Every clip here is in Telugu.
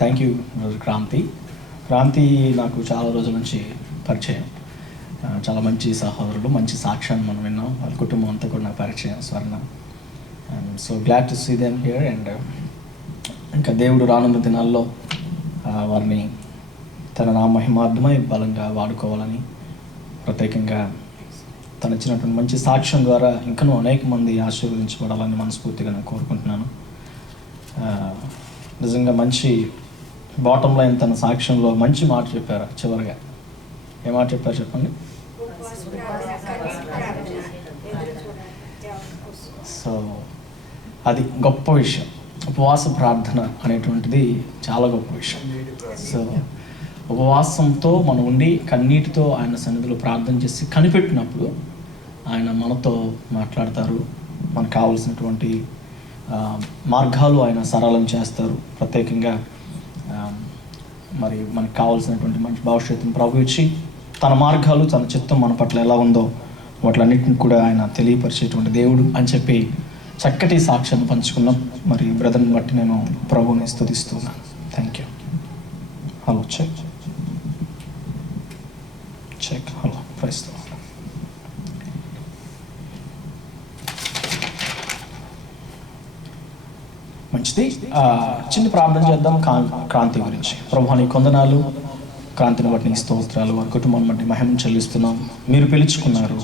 థ్యాంక్ యూ క్రాంతి నాకు చాలా రోజుల నుంచి పరిచయం. చాలా మంచి సహోదరులు, మంచి సాక్ష్యాన్ని మనం విన్నాం. వాళ్ళ కుటుంబం అంతా కూడా నాకు పరిచయం. Swarna, so glad to see them here. And ఇంకా దేవుడు రానున్న దినాల్లో వారిని తన నా మహిమార్థమై బలంగా వాడుకోవాలని, ప్రత్యేకంగా తను ఇచ్చినటువంటి మంచి సాక్ష్యం ద్వారా ఇంకనూ అనేక మంది ఆశీర్వదించబడాలని మనస్ఫూర్తిగా నేను కోరుకుంటున్నాను. నిజంగా మంచి బాటమ్ లైన్ తన సాక్ష్యంలో మంచి మాట చెప్పారు. చివరిగా ఏ మాట చెప్పారు చెప్పండి? సో అది గొప్ప విషయం. ఉపవాస ప్రార్థన అనేటువంటిది చాలా గొప్ప విషయం. సో ఉపవాసంతో మనం ఉండి కన్నీటితో ఆయన సన్నిధిలో ప్రార్థన చేసి కనిపెట్టినప్పుడు ఆయన మనతో మాట్లాడతారు. మనకు కావలసినటువంటి మార్గాలు ఆయన సరళం చేస్తారు. ప్రత్యేకంగా మరి మనకు కావాల్సినటువంటి మంచి భవిష్యత్తును ప్రభు ఇచ్చి తన మార్గాలు, తన చిత్తం మన పట్ల ఎలా ఉందో వాటిలన్నింటిని కూడా ఆయన తెలియపరిచేటువంటి దేవుడు అని చెప్పి చక్కటి సాక్ష్యాన్ని పంచుకున్నాం. మరి బ్రదర్ని బట్టి నేను ప్రభువుని స్తుతిస్తున్నాను. Thank you. Hello check hello praise. మంచిది. చిన్న ప్రార్థన చేద్దాం క్రాంతి గురించి. ప్రభువా నీ కొందనాలు, క్రాంతిని బట్టి నీ స్తోత్రాలు, వారి కుటుంబాన్ని బట్టి మహిమను చెల్లిస్తున్నాం. మీరు పిలుచుకున్నారు,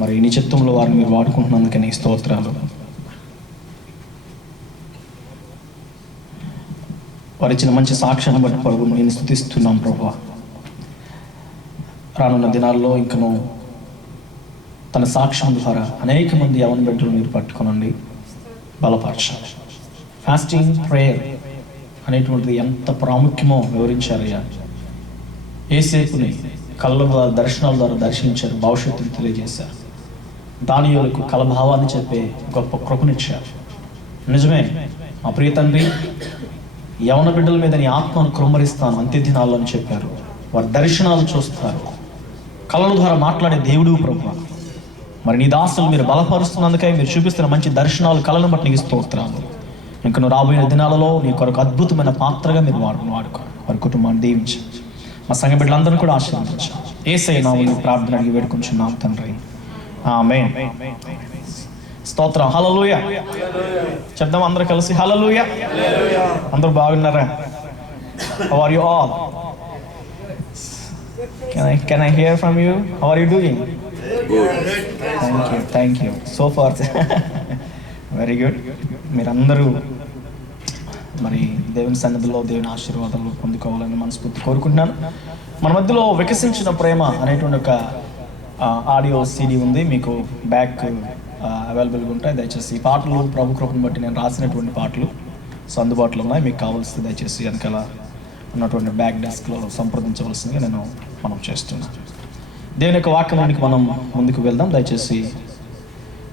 మరి నీ చిత్తంలో వారిని మీరు వాడుకుంటున్నందుకే నీ స్తోత్రాలు. వారు ఇచ్చిన మంచి సాక్ష్యాన్ని బట్టి ప్రభు నేను స్తుతిస్తున్నాం. ప్రభువా రానున్న దినాల్లో ఇంకను తన సాక్ష్యం ద్వారా అనేక మంది యవన బిడ్డలు మీరు పట్టుకొనండి, బలపరచాలి. ఫాస్టింగ్ ప్రేయర్ అనేటువంటిది ఎంత ప్రాముఖ్యమో వివరించారయ్యా. యేసేపుని కళ్ళ ద్వారా, దర్శనాల ద్వారా దర్శించారు, భవిష్యత్తును తెలియజేశారు. దానియేలుకు కలభావాన్ని చెప్పే గొప్ప కృపనిచ్చారు. నిజమే మా ప్రియ తండ్రి, యవన బిడ్డల మీద నీ ఆత్మను కృమ్మరిస్తాను అంత్య దినాల్లో అని చెప్పారు. వారి దర్శనాలు చూస్తారు, కళ్ళ ద్వారా మాట్లాడే దేవుడు ప్రభువా. మరి నీ దాసులు మీరు బలపరుస్తున్నందుకై, మీరు చూపిస్తున్న మంచి దర్శనాలు, కళను బట్టి నీకు స్తోత్రాలు. ఇంకా నువ్వు రాబోయే దినాలలో నీ కొరకు అద్భుతమైన పాత్రగా మీరు వాడుకో. వారి కుటుంబాన్ని దీవించి మా సంఘ బిడ్డలందరినీ కూడా ఆశీర్వదించు. యేసయ్య నామములో ప్రార్థన అడిగి వేడుకొంచున్నాం తండ్రి, ఆమేన్. స్తోత్రం. హల్లెలూయా చెప్దాం అందరూ కలిసి, హల్లెలూయా. అందరూ బాగున్నారా? How are you all? Can I hear from you? How are you doing? Thank you so far. Very good. మీరందరూ మరి దేవుని సన్నిధిలో దేవుని ఆశీర్వాదాలు పొందుకోవాలని మనస్ఫూర్తి కోరుకుంటున్నాను. మన మధ్యలో వికసించిన ప్రేమ అనేటువంటి ఒక ఆడియో CD ఉంది, మీకు బ్యాక్ అవైలబుల్గా ఉంటాయి. దయచేసి ఈ పాటలు ప్రభు కృపను బట్టి నేను రాసినటువంటి పాటలు సో అందుబాటులో ఉన్నాయి. మీకు కావాల్సింది దయచేసి వెనకాల ఉన్నటువంటి బ్యాక్ డెస్క్లో సంప్రదించవలసిందిగా మనం చేస్తున్నాం. దేవుని యొక్క వాక్యానికి మనం ముందుకు వెళ్దాం. దయచేసి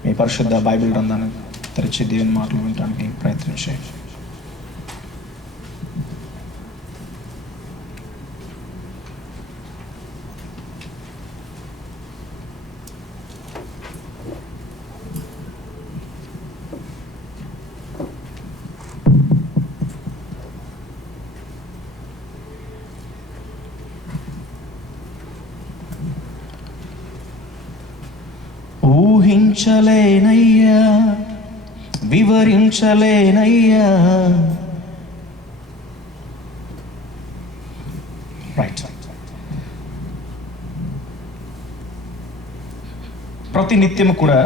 మీ పరిశుద్ధ బైబిల్ గ్రంథాన్ని తెరిచి దేవుని మాటలు వినడానికి ప్రయత్నం చేయండి. ఊహించలేనయ్యా, వివరించలేనయ్యా. రైట్. ప్రతి నిత్యము కూడా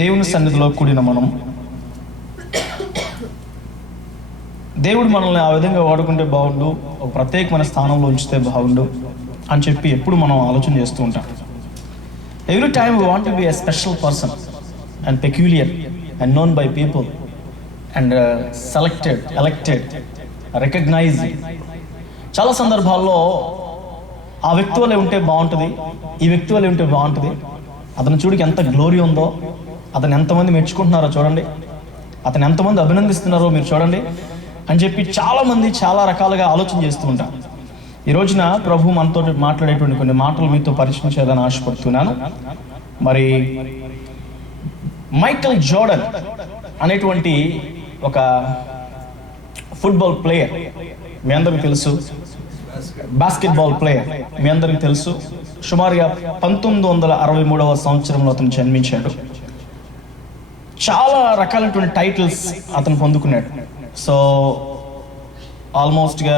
దేవుని సన్నిధిలో కూడిన మనం, దేవుడు మనల్ని ఆ విధంగా వాడుకుంటే బాగుండు, ఒక ప్రత్యేకమైన స్థానంలో ఉంచితే బాగుండు అని చెప్పి ఎప్పుడు మనం ఆలోచన చేస్తూ ఉంటాం. Every time we want to be a special person and peculiar and known by people and selected, elected, recognized. చాలా సందర్భాల్లో ఆ వ్యక్తి వల్లే ఉంటే బాగుంటుంది, ఈ వ్యక్తి వల్లే ఉంటే బాగుంటుంది, అతను చూడికి ఎంత గ్లోరీ ఉందో, అతను ఎంతమంది మెచ్చుకుంటున్నారో చూడండి, అతను ఎంతమంది అభినందిస్తున్నారో మీరు చూడండి అని చెప్పి చాలామంది చాలా రకాలుగా ఆలోచన చేస్తూ ఉంటారు. ఈ రోజున ప్రభు మనతో మాట్లాడేటువంటి కొన్ని మాటలు మీతో పరిచయం చేయాలని ఆశపడుతున్నాను. మరి మైకల్ జోర్డన్ అనేటువంటి ఒక ఫుట్బాల్ ప్లేయర్, మీ అందరికీ తెలుసు. బాస్కెట్బాల్ ప్లేయర్ మీ అందరికీ తెలుసు. సుమారుగా 1963వ సంవత్సరంలో అతను జన్మించాడు. చాలా రకాలైనటువంటి టైటిల్స్ అతను పొందుకున్నాడు. సో ఆల్మోస్ట్గా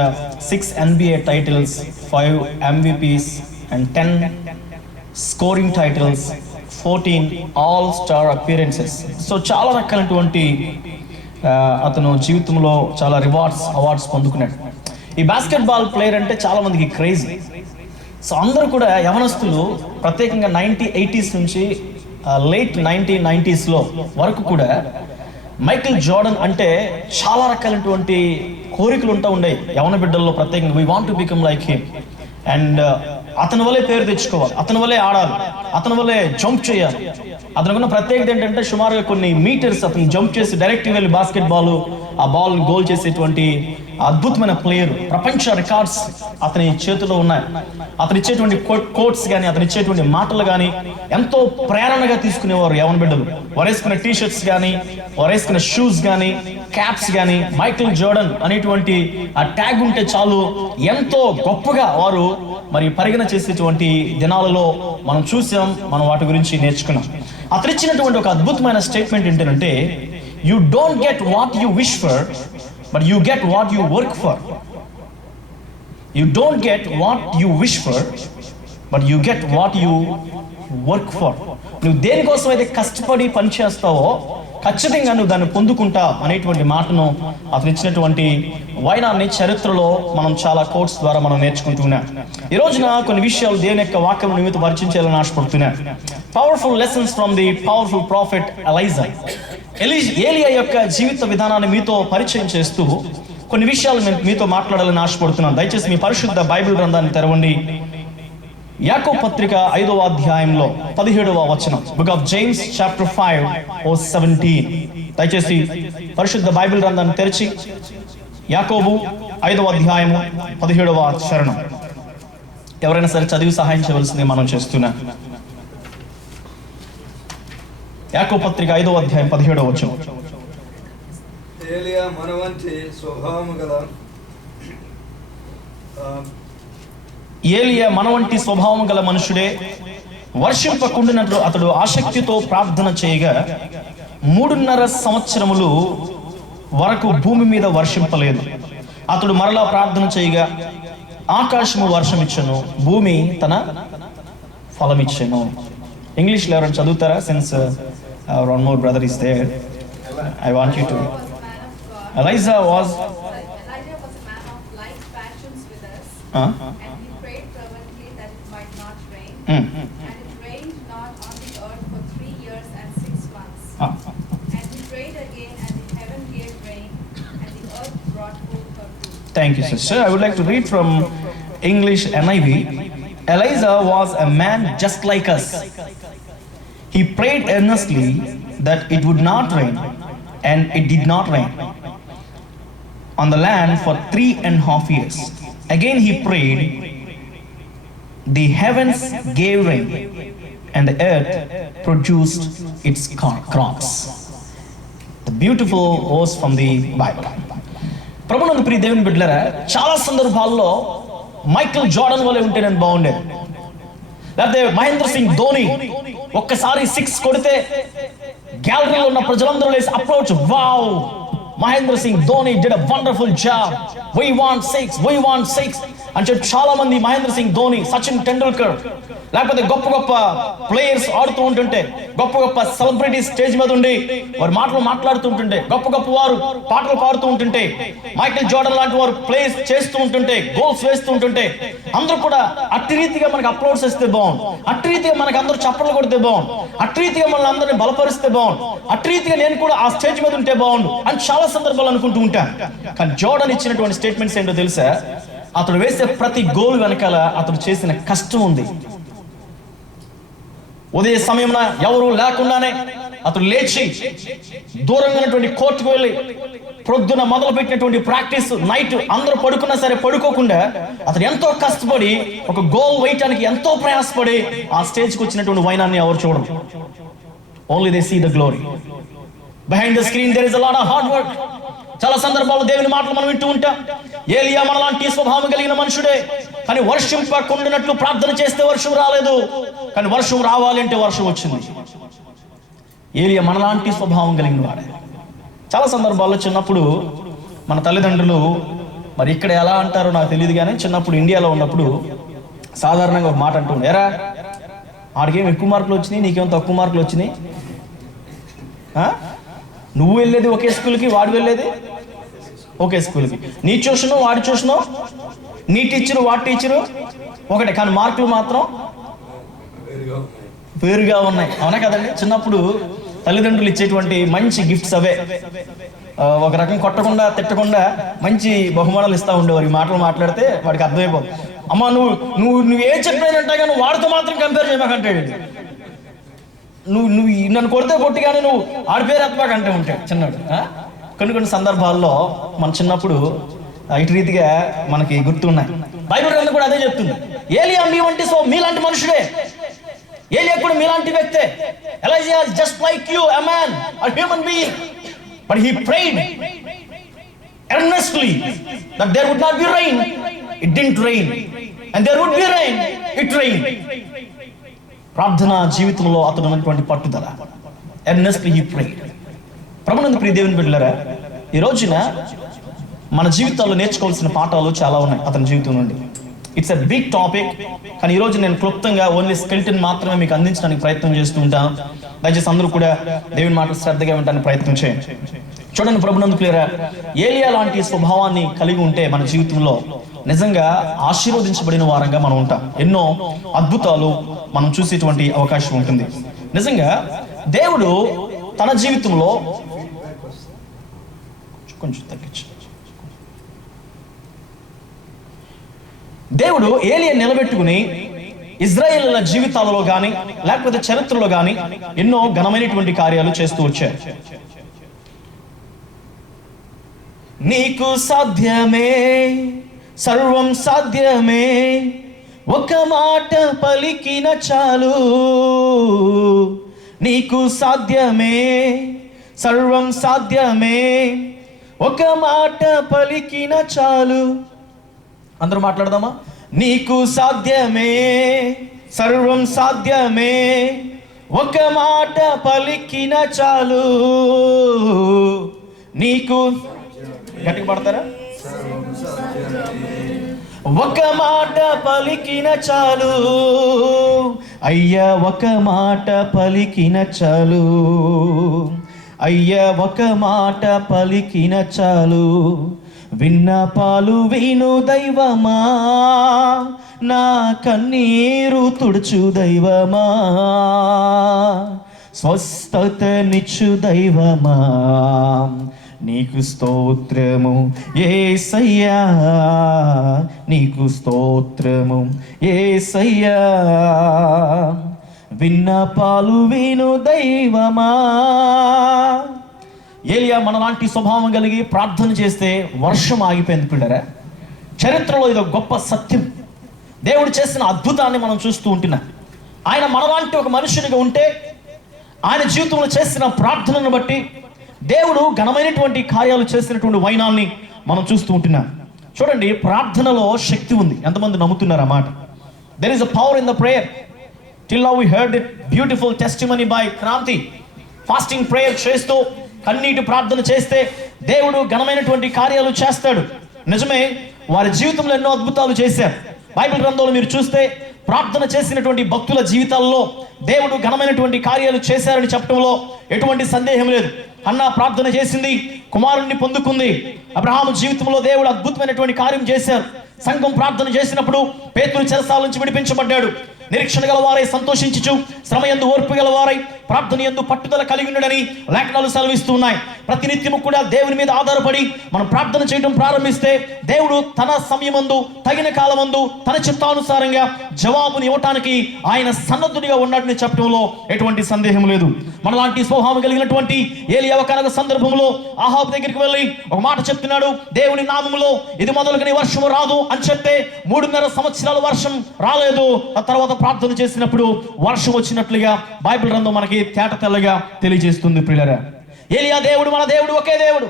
6 NBA titles, 5 MVPs and 10 scoring titles, 14 all star appearances. So చాలా రకాలైనటువంటి అతను జీవితంలో చాలా అవార్డ్స్ పొందుకున్నాడు. ఈ బాస్కెట్బాల్ ప్లేయర్ అంటే చాలా మందికి క్రేజీ. సో అందరూ కూడా యవనస్తులు ప్రత్యేకంగా 1980s నుంచి లేట్ 1990sలో వరకు కూడా మైకిల్ జోర్డన్ అంటే చాలా రకాలైనటువంటి కోరికలు ఉండే యవన బిడ్డల్లో. ప్రత్యేకంగా we want to become like him and అతని వల్లే పేరు తెచ్చుకోవాలి, అతని వల్లే ఆడాలి, అతని వల్లే జంప్ చేయాలి. అతనుకున్న ప్రత్యేకత ఏంటంటే సుమారుగా కొన్ని మీటర్స్ అతను జంప్ చేసి డైరెక్ట్గా వెళ్ళి బాస్కెట్బాల్ ఆ బాల్ గోల్ చేసేటువంటి అద్భుతమైన ప్లేయర్. ప్రపంచ రికార్డ్స్ అతని చేతిలో ఉన్నాయి. అతను ఇచ్చేటువంటి కోట్స్ కానీ, అతను ఇచ్చేటువంటి మాటలు కానీ ఎంతో ప్రేరణగా తీసుకునేవారు యవన బిడ్డలు. వారేసుకున్న టీషర్ట్స్ కానీ, వారేసుకున్న షూస్ కానీ, క్యాప్స్ కానీ మైకిల్ జోర్డన్ అనేటువంటి ఆ ట్యాగ్ ఉంటే చాలు ఎంతో గొప్పగా వారు మరి పరిగణ చేసేటువంటి దినాలలో మనం చూసాం, మనం వాటి గురించి నేర్చుకున్నాం. అతను ఇచ్చినటువంటి ఒక అద్భుతమైన స్టేట్మెంట్ ఏంటంటే, you don't get what you wish for, but you get what you work for. You don't get what you wish for, but you get what you work for. నువ్వు దేనికోసం అయితే కష్టపడి పని చేస్తావో ఖచ్చితంగా నువ్వు దాన్ని పొందుకుంటా అనేటువంటి మాటను అతను ఇచ్చినటువంటి వైనాన్ని చరిత్రలో మనం చాలా కోట్స్ ద్వారా మనం నేర్చుకుంటున్నాం. ఈ రోజున కొన్ని విషయాలు దేవుని యొక్క వాక్యం నిమిత్తం పరిచయం చేయాలని ఆశపడుతున్నా. Powerful lessons from the powerful prophet ఏలియా యొక్క జీవిత విధానాన్ని మీతో పరిచయం చేస్తూ కొన్ని విషయాలు మీతో మాట్లాడాలని ఆశపడుతున్నాను. దయచేసి మీ పరిశుద్ధ బైబిల్ గ్రంథాన్ని తెరవండి. యాకోబు పత్రిక 5వ అధ్యాయంలో 17వ వచనం. Book of James chapter 5:17. దయచేసి పరిశుద్ధ బైబిల్ గ్రంథాన్ని తెరిచి యాకోబు 5వ అధ్యాయము 17వ చరణం ఎవరైనా సరే చదివి సహాయం చేయవలసింది మనం చేస్తున్నా. యాకోబు పత్రిక 5వ అధ్యాయం 17వ వచనం. ఏలియా మనవంటి స్వభావం గల మనుషుడే. వర్షింపకుండినట్లు అతడు ఆసక్తితో ప్రార్థన చేయగా 3.5 సంవత్సరములు వరకు భూమి మీద వర్షింపలేదు. అతడు మరలా ప్రార్థన చేయగా ఆకాశము వర్షమిచ్చెను, భూమి తన ఫలమిచ్చెను. ఇంగ్లీష్లో ఎవరైనా చదువుతారా? Since one more brother is there, I want you to. Elijah was a man of light passions with us, and he prayed fervently that it might not rain, and it rained not on the earth for 3 years and 6 months. And he prayed again, and the heaven gave rain, and the earth brought forth her fruit. Thank you, sister. I would like to read from English NIV. Elijah was a man just like us. He prayed earnestly that it would not rain, and it did not rain on the land for 3.5 years. Again he prayed, the heavens gave rain, and the earth produced its crops. The beautiful verse from the Bible. ప్రభునందు ప్రియ దేవుని బిడ్డలారా, చాలా సందర్భాల్లో మైకిల్ జోర్డన్ వలె ఉంటే నేను బాగుండేది. లేకపోతే మహేంద్ర సింగ్ ధోని ఒక్కసారి 6 కొడితే గ్యాలరీలో ఉన్న ప్రజలందరూ లేసి approach, wow, Mahendra Singh Dhoni did a wonderful job, we want six అని చెప్పి చాలా మంది మహేంద్ర సింగ్ ధోని, సచిన్ టెండూల్కర్ లేకపోతే గొప్ప గొప్ప ప్లేయర్స్ ఆడుతూ ఉంటుంటే, గొప్ప గొప్ప సెలబ్రిటీస్ స్టేజ్ మీద ఉండి వారు మాటలు మాట్లాడుతూ ఉంటుంటే, గొప్ప గొప్ప వారు పాటలు పాడుతూ ఉంటుంటే, మైకిల్ జోర్డన్ లాంటి వారు ప్లేస్ చేస్తూ ఉంటుంటే, గోల్స్ వేస్తూ ఉంటుంటే, అందరూ కూడా అట్టి రీతిగా మనకు అప్లోడ్స్ ఇస్తే బాగుండు, అట్టి రీతిగా మనకు అందరూ చప్పట్లు కొడితే బాగుండు, అట్టి రీతిగా మనల్ని అందరినీ బలపరిస్తే బాగుండు, అట్టి రీతిగా నేను కూడా ఆ స్టేజ్ మీద ఉంటే బాగుండు అని చాలా సందర్భాలు అనుకుంటూ ఉంటాను. కానీ జోర్డన్ ఇచ్చినటువంటి స్టేట్మెంట్స్ ఏంటో తెలుసా? అతడు వేసే ప్రతి గోల్ వెనకాల అతడు చేసిన కష్టం ఉంది. ఉదయ సమయంలో ఎవరు లేకుండానే అతడు లేచి దూరంగా ఉన్నటువంటి కోర్టుకు వెళ్ళి ప్రొద్దున మొదలు పెట్టినటువంటి ప్రాక్టీస్ నైట్ అందరూ పడుకున్నా సరే పడుకోకుండా అతను ఎంతో కష్టపడి ఒక గోల్ వేయటానికి ఎంతో ప్రయాసపడి ఆ స్టేజ్కి వచ్చినటువంటి వైనాన్ని ఎవరు చూడరు. Only they see the glory. Behind the screen there is a lot of hard work. చాలా సందర్భాల్లో దేవుని మాటలు మనం వింటూ ఉంటాం. ఏలియా మనలాంటి స్వభావం కలిగిన మనుషుడే, కానీ వర్షం పడుకున్నట్లు ప్రార్థన చేస్తే వర్షం రాలేదు, కానీ వర్షం రావాలి అంటే వర్షం వచ్చింది. ఏలియా మనలాంటి స్వభావం కలిగిన వాడే. చాలా సందర్భాల్లో చిన్నప్పుడు మన తల్లిదండ్రులు, మరి ఇక్కడ ఎలా అంటారో నాకు తెలియదు కానీ, చిన్నప్పుడు ఇండియాలో ఉన్నప్పుడు సాధారణంగా ఒక మాట అంటుండే, ఎరా ఆడికేం ఎక్కువ మార్కులు వచ్చినాయి, నీకేం తక్కువ మార్కులు వచ్చినాయి, నువ్వు వెళ్ళేది ఒకే స్కూల్కి, వాడు వెళ్ళేది ఒకే స్కూల్కి, నీ ట్యూషను వాడి ట్యూషను, నీ టీచరు వాడి టీచరు ఒకటే, కానీ మార్కులు మాత్రం వేరుగా ఉన్నాయి. అవునా కదండి? చిన్నప్పుడు తల్లిదండ్రులు ఇచ్చేటువంటి మంచి గిఫ్ట్స్ అవే. ఒక రకం కొట్టకుండా తిట్టకుండా మంచి బహుమానాలు ఇస్తూ ఉండేవారు. ఈ మాటలు మాట్లాడితే వాడికి అర్థమైపోతుంది. అమ్మ నువ్వు నువ్వు నువ్వు ఏం చెప్పినట్టే కానీ వాడితో మాత్రం కంపేర్ చేయమాకంటాడు. నువ్వు నువ్వు నన్ను కొడితే కొట్టి కానీ నువ్వు ఆడి పేరు ఎత్తమాకంటే ఉంటాడు చిన్నాడు. కొన్ని సందర్భాల్లో మన చిన్నప్పుడు ఇటు రీతిగా మనకి గుర్తున్నాయి. బైబిల్ గ్రంథం కూడా అదే చెప్తుంది. ఏలియా మీలాంటి మనుషుడే, ఏలియా కూడా మీలాంటి వ్యక్తే. Elisha just like you, a man, a human being, but he prayed earnestly that there would not be rain. It didn't rain, and there would be rain. It rained. ప్రార్థన జీవితంలో అతను ఉన్నటువంటి పట్టుదల, earnestly he prayed. ప్రభునందు ప్రియ దేవుని బిడ్డలారా, ఈ రోజున మన జీవితాల్లో నేర్చుకోవాల్సిన పాఠాలు చాలా ఉన్నాయి అతని జీవితం నుండి. ఇట్స్ ఎ బిగ్ టాపిక్, కానీ ఈరోజు నేను క్లుప్తంగా ఓన్లీ స్కెల్టన్ మాత్రమే మీకు అందించడానికి ప్రయత్నం చేస్తూ ఉంటాను. దయచేసి అందరూ కూడా దేవుని మాటలు శ్రద్ధగా వినడానికి ప్రయత్నం చేయండి. చూడండి ప్రభునందు ప్రియరా, ఏలియా లాంటి స్వభావాన్ని కలిగి ఉంటే మన జీవితంలో నిజంగా ఆశీర్వదించబడిన వారంగా మనం ఉంటాం. ఎన్నో అద్భుతాలు మనం చూసేటువంటి అవకాశం ఉంటుంది. నిజంగా దేవుడు తన జీవితంలో కొంచెం తగ్గించు, దేవుడు ఏలియా నిలబెట్టుకుని ఇజ్రాయేలుల జీవితాలలో గాని లేకపోతే చరిత్రలో గాని ఎన్నో ఘనమైనటువంటి కార్యాలు చేస్తూ వచ్చారు. నీకు సాధ్యమే, సర్వం సాధ్యమే, ఒక మాట పలికిన చాలు. నీకు సాధ్యమే, సర్వం సాధ్యమే, ఒక మాట పలికిన చాలు. అందరూ మాట్లాడదామా? నీకు సాధ్యమే, సర్వం సాధ్యమే, ఒక మాట పలికిన చాలు. నీకు గట్టిగా పడతారా? ఒక మాట పలికిన చాలు అయ్యా, ఒక మాట పలికిన చాలు అయ్యా, ఒక మాట పలికిన చాలు. విన్నపాలు విను దైవమా, నా కన్నీరు తుడుచు దైవమా, స్వస్థతనిచ్చు దైవమా, నీకు స్తోత్రము యేసయ్యా, నీకు స్తోత్రము యేసయ్యా. విన్నపాలు విను దైవమా. ఏలియా మనలాంటి స్వభావం కలిగి ప్రార్థన చేస్తే వర్షం ఆగిపోయింది పిల్లరా. చరిత్రలో ఇది ఒక గొప్ప సత్యం. దేవుడు చేసిన అద్భుతాన్ని మనం చూస్తూ ఉంటున్నాం. ఆయన మనలాంటి ఒక మనుషునిగా ఉంటే ఆయన జీవితంలో చేసిన ప్రార్థనను బట్టి దేవుడు ఘనమైనటువంటి కార్యాలు చేసినటువంటి వైనాల్ని మనం చూస్తూ ఉంటున్నాం. చూడండి, ప్రార్థనలో శక్తి ఉంది. ఎంతమంది నమ్ముతున్నారు ఆ మాట? There is a power in the prayer. Till now we heard it beautiful testimony by Kranti. Fasting prayer చేస్తూ కన్నీటి ప్రార్థన చేస్తే దేవుడు ఘనమైనటువంటి కార్యాలు చేస్తాడు. నిజమే, వారి జీవితంలో ఎన్నో అద్భుతాలు చేశారు. బైబిల్ గ్రంథంలో మీరు చూస్తే ప్రార్థన చేసినటువంటి భక్తుల జీవితాల్లో దేవుడు ఘనమైనటువంటి కార్యాలు చేశారని చెప్పడంలో ఎటువంటి సందేహం లేదు. హన్నా ప్రార్థన చేసింది, కుమారుణ్ణి పొందుకుంది. అబ్రహాము జీవితంలో దేవుడు అద్భుతమైనటువంటి కార్యం చేశారు. సంఘం ప్రార్థన చేసినప్పుడు పేతురు చెరసాల నుంచి విడిపించబడ్డాడు. నిరీక్షణ గలవారై సంతోషించుచు శ్రమ యందు ఓర్పు గలవారై ప్రార్థన యందు పట్టుదల కలిగి ఉండడని లేఖనాలు సెలవిస్తూ ఉన్నాయి. ప్రతినిత్యము కూడా దేవుని మీద ఆధారపడి మనం ప్రార్థన చేయడం ప్రారంభిస్తే దేవుడు తన సమయమందు తగిన కాలమందు తన చిత్తానుసారంగా జవాబుని ఇవ్వటానికి ఆయన సన్నద్ధుడిగా ఉన్నాడని చెప్పడంలో ఎటువంటి సందేహం లేదు. మనలాంటి స్వభావం కలిగినటువంటి ఏలియా ఒక సందర్భంలో ఆహాబు దగ్గరికి వెళ్ళి ఒక మాట చెప్తున్నాడు, దేవుని నామములో ఇది మొదలుగానే వర్షము రాదు అని చెప్తే 3.5 సంవత్సరాలు వర్షం రాలేదు. ఆ తర్వాత ప్రార్థన చేసినప్పుడు వర్షం వచ్చినట్లుగా బైబిల్ గ్రంథం మనకి తేట తెల్లగా తెలియజేస్తుంది. ప్రియులారా, ఏలియా దేవుడు మన దేవుడు ఒకే దేవుడు.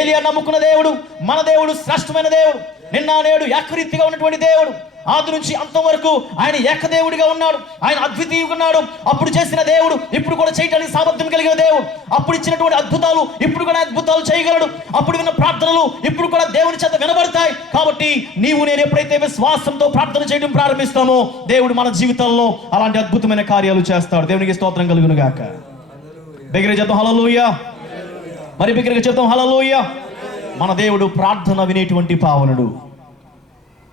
ఏలియా నమ్ముకున్న దేవుడు మన దేవుడు శ్రేష్టమైన దేవుడు. నిన్న నేడు ఏకరీతిగా ఉన్నటువంటి దేవుడు. ఆది నుంచి అంతం వరకు ఆయన ఏకదేవుడిగా ఉన్నాడు. ఆయన అద్వితీయంగా ఉన్నాడు. అప్పుడు చేసిన దేవుడు ఇప్పుడు కూడా చేయడానికి సామర్థ్యం కలిగిన దేవుడు. అప్పుడు ఇచ్చినటువంటి అద్భుతాలు ఇప్పుడు కూడా అద్భుతాలు చేయగలడు. అప్పుడు విన్న ప్రార్థనలు ఇప్పుడు కూడా దేవుని చేత వినబడతాయి. కాబట్టి నీవు నేను ఎప్పుడైతే విశ్వాసంతో ప్రార్థన చేయడం ప్రారంభిస్తామో దేవుడు మన జీవితంలో అలాంటి అద్భుతమైన కార్యాలు చేస్తాడు. దేవునికి స్తోత్రం కలుగును గాక. బిగ్గరగా చెప్తాం హల్లెలూయా. మరి బిగ్గరగా చెప్తాం హల్లెలూయా. మన దేవుడు ప్రార్థన వినేటువంటి పావనుడు.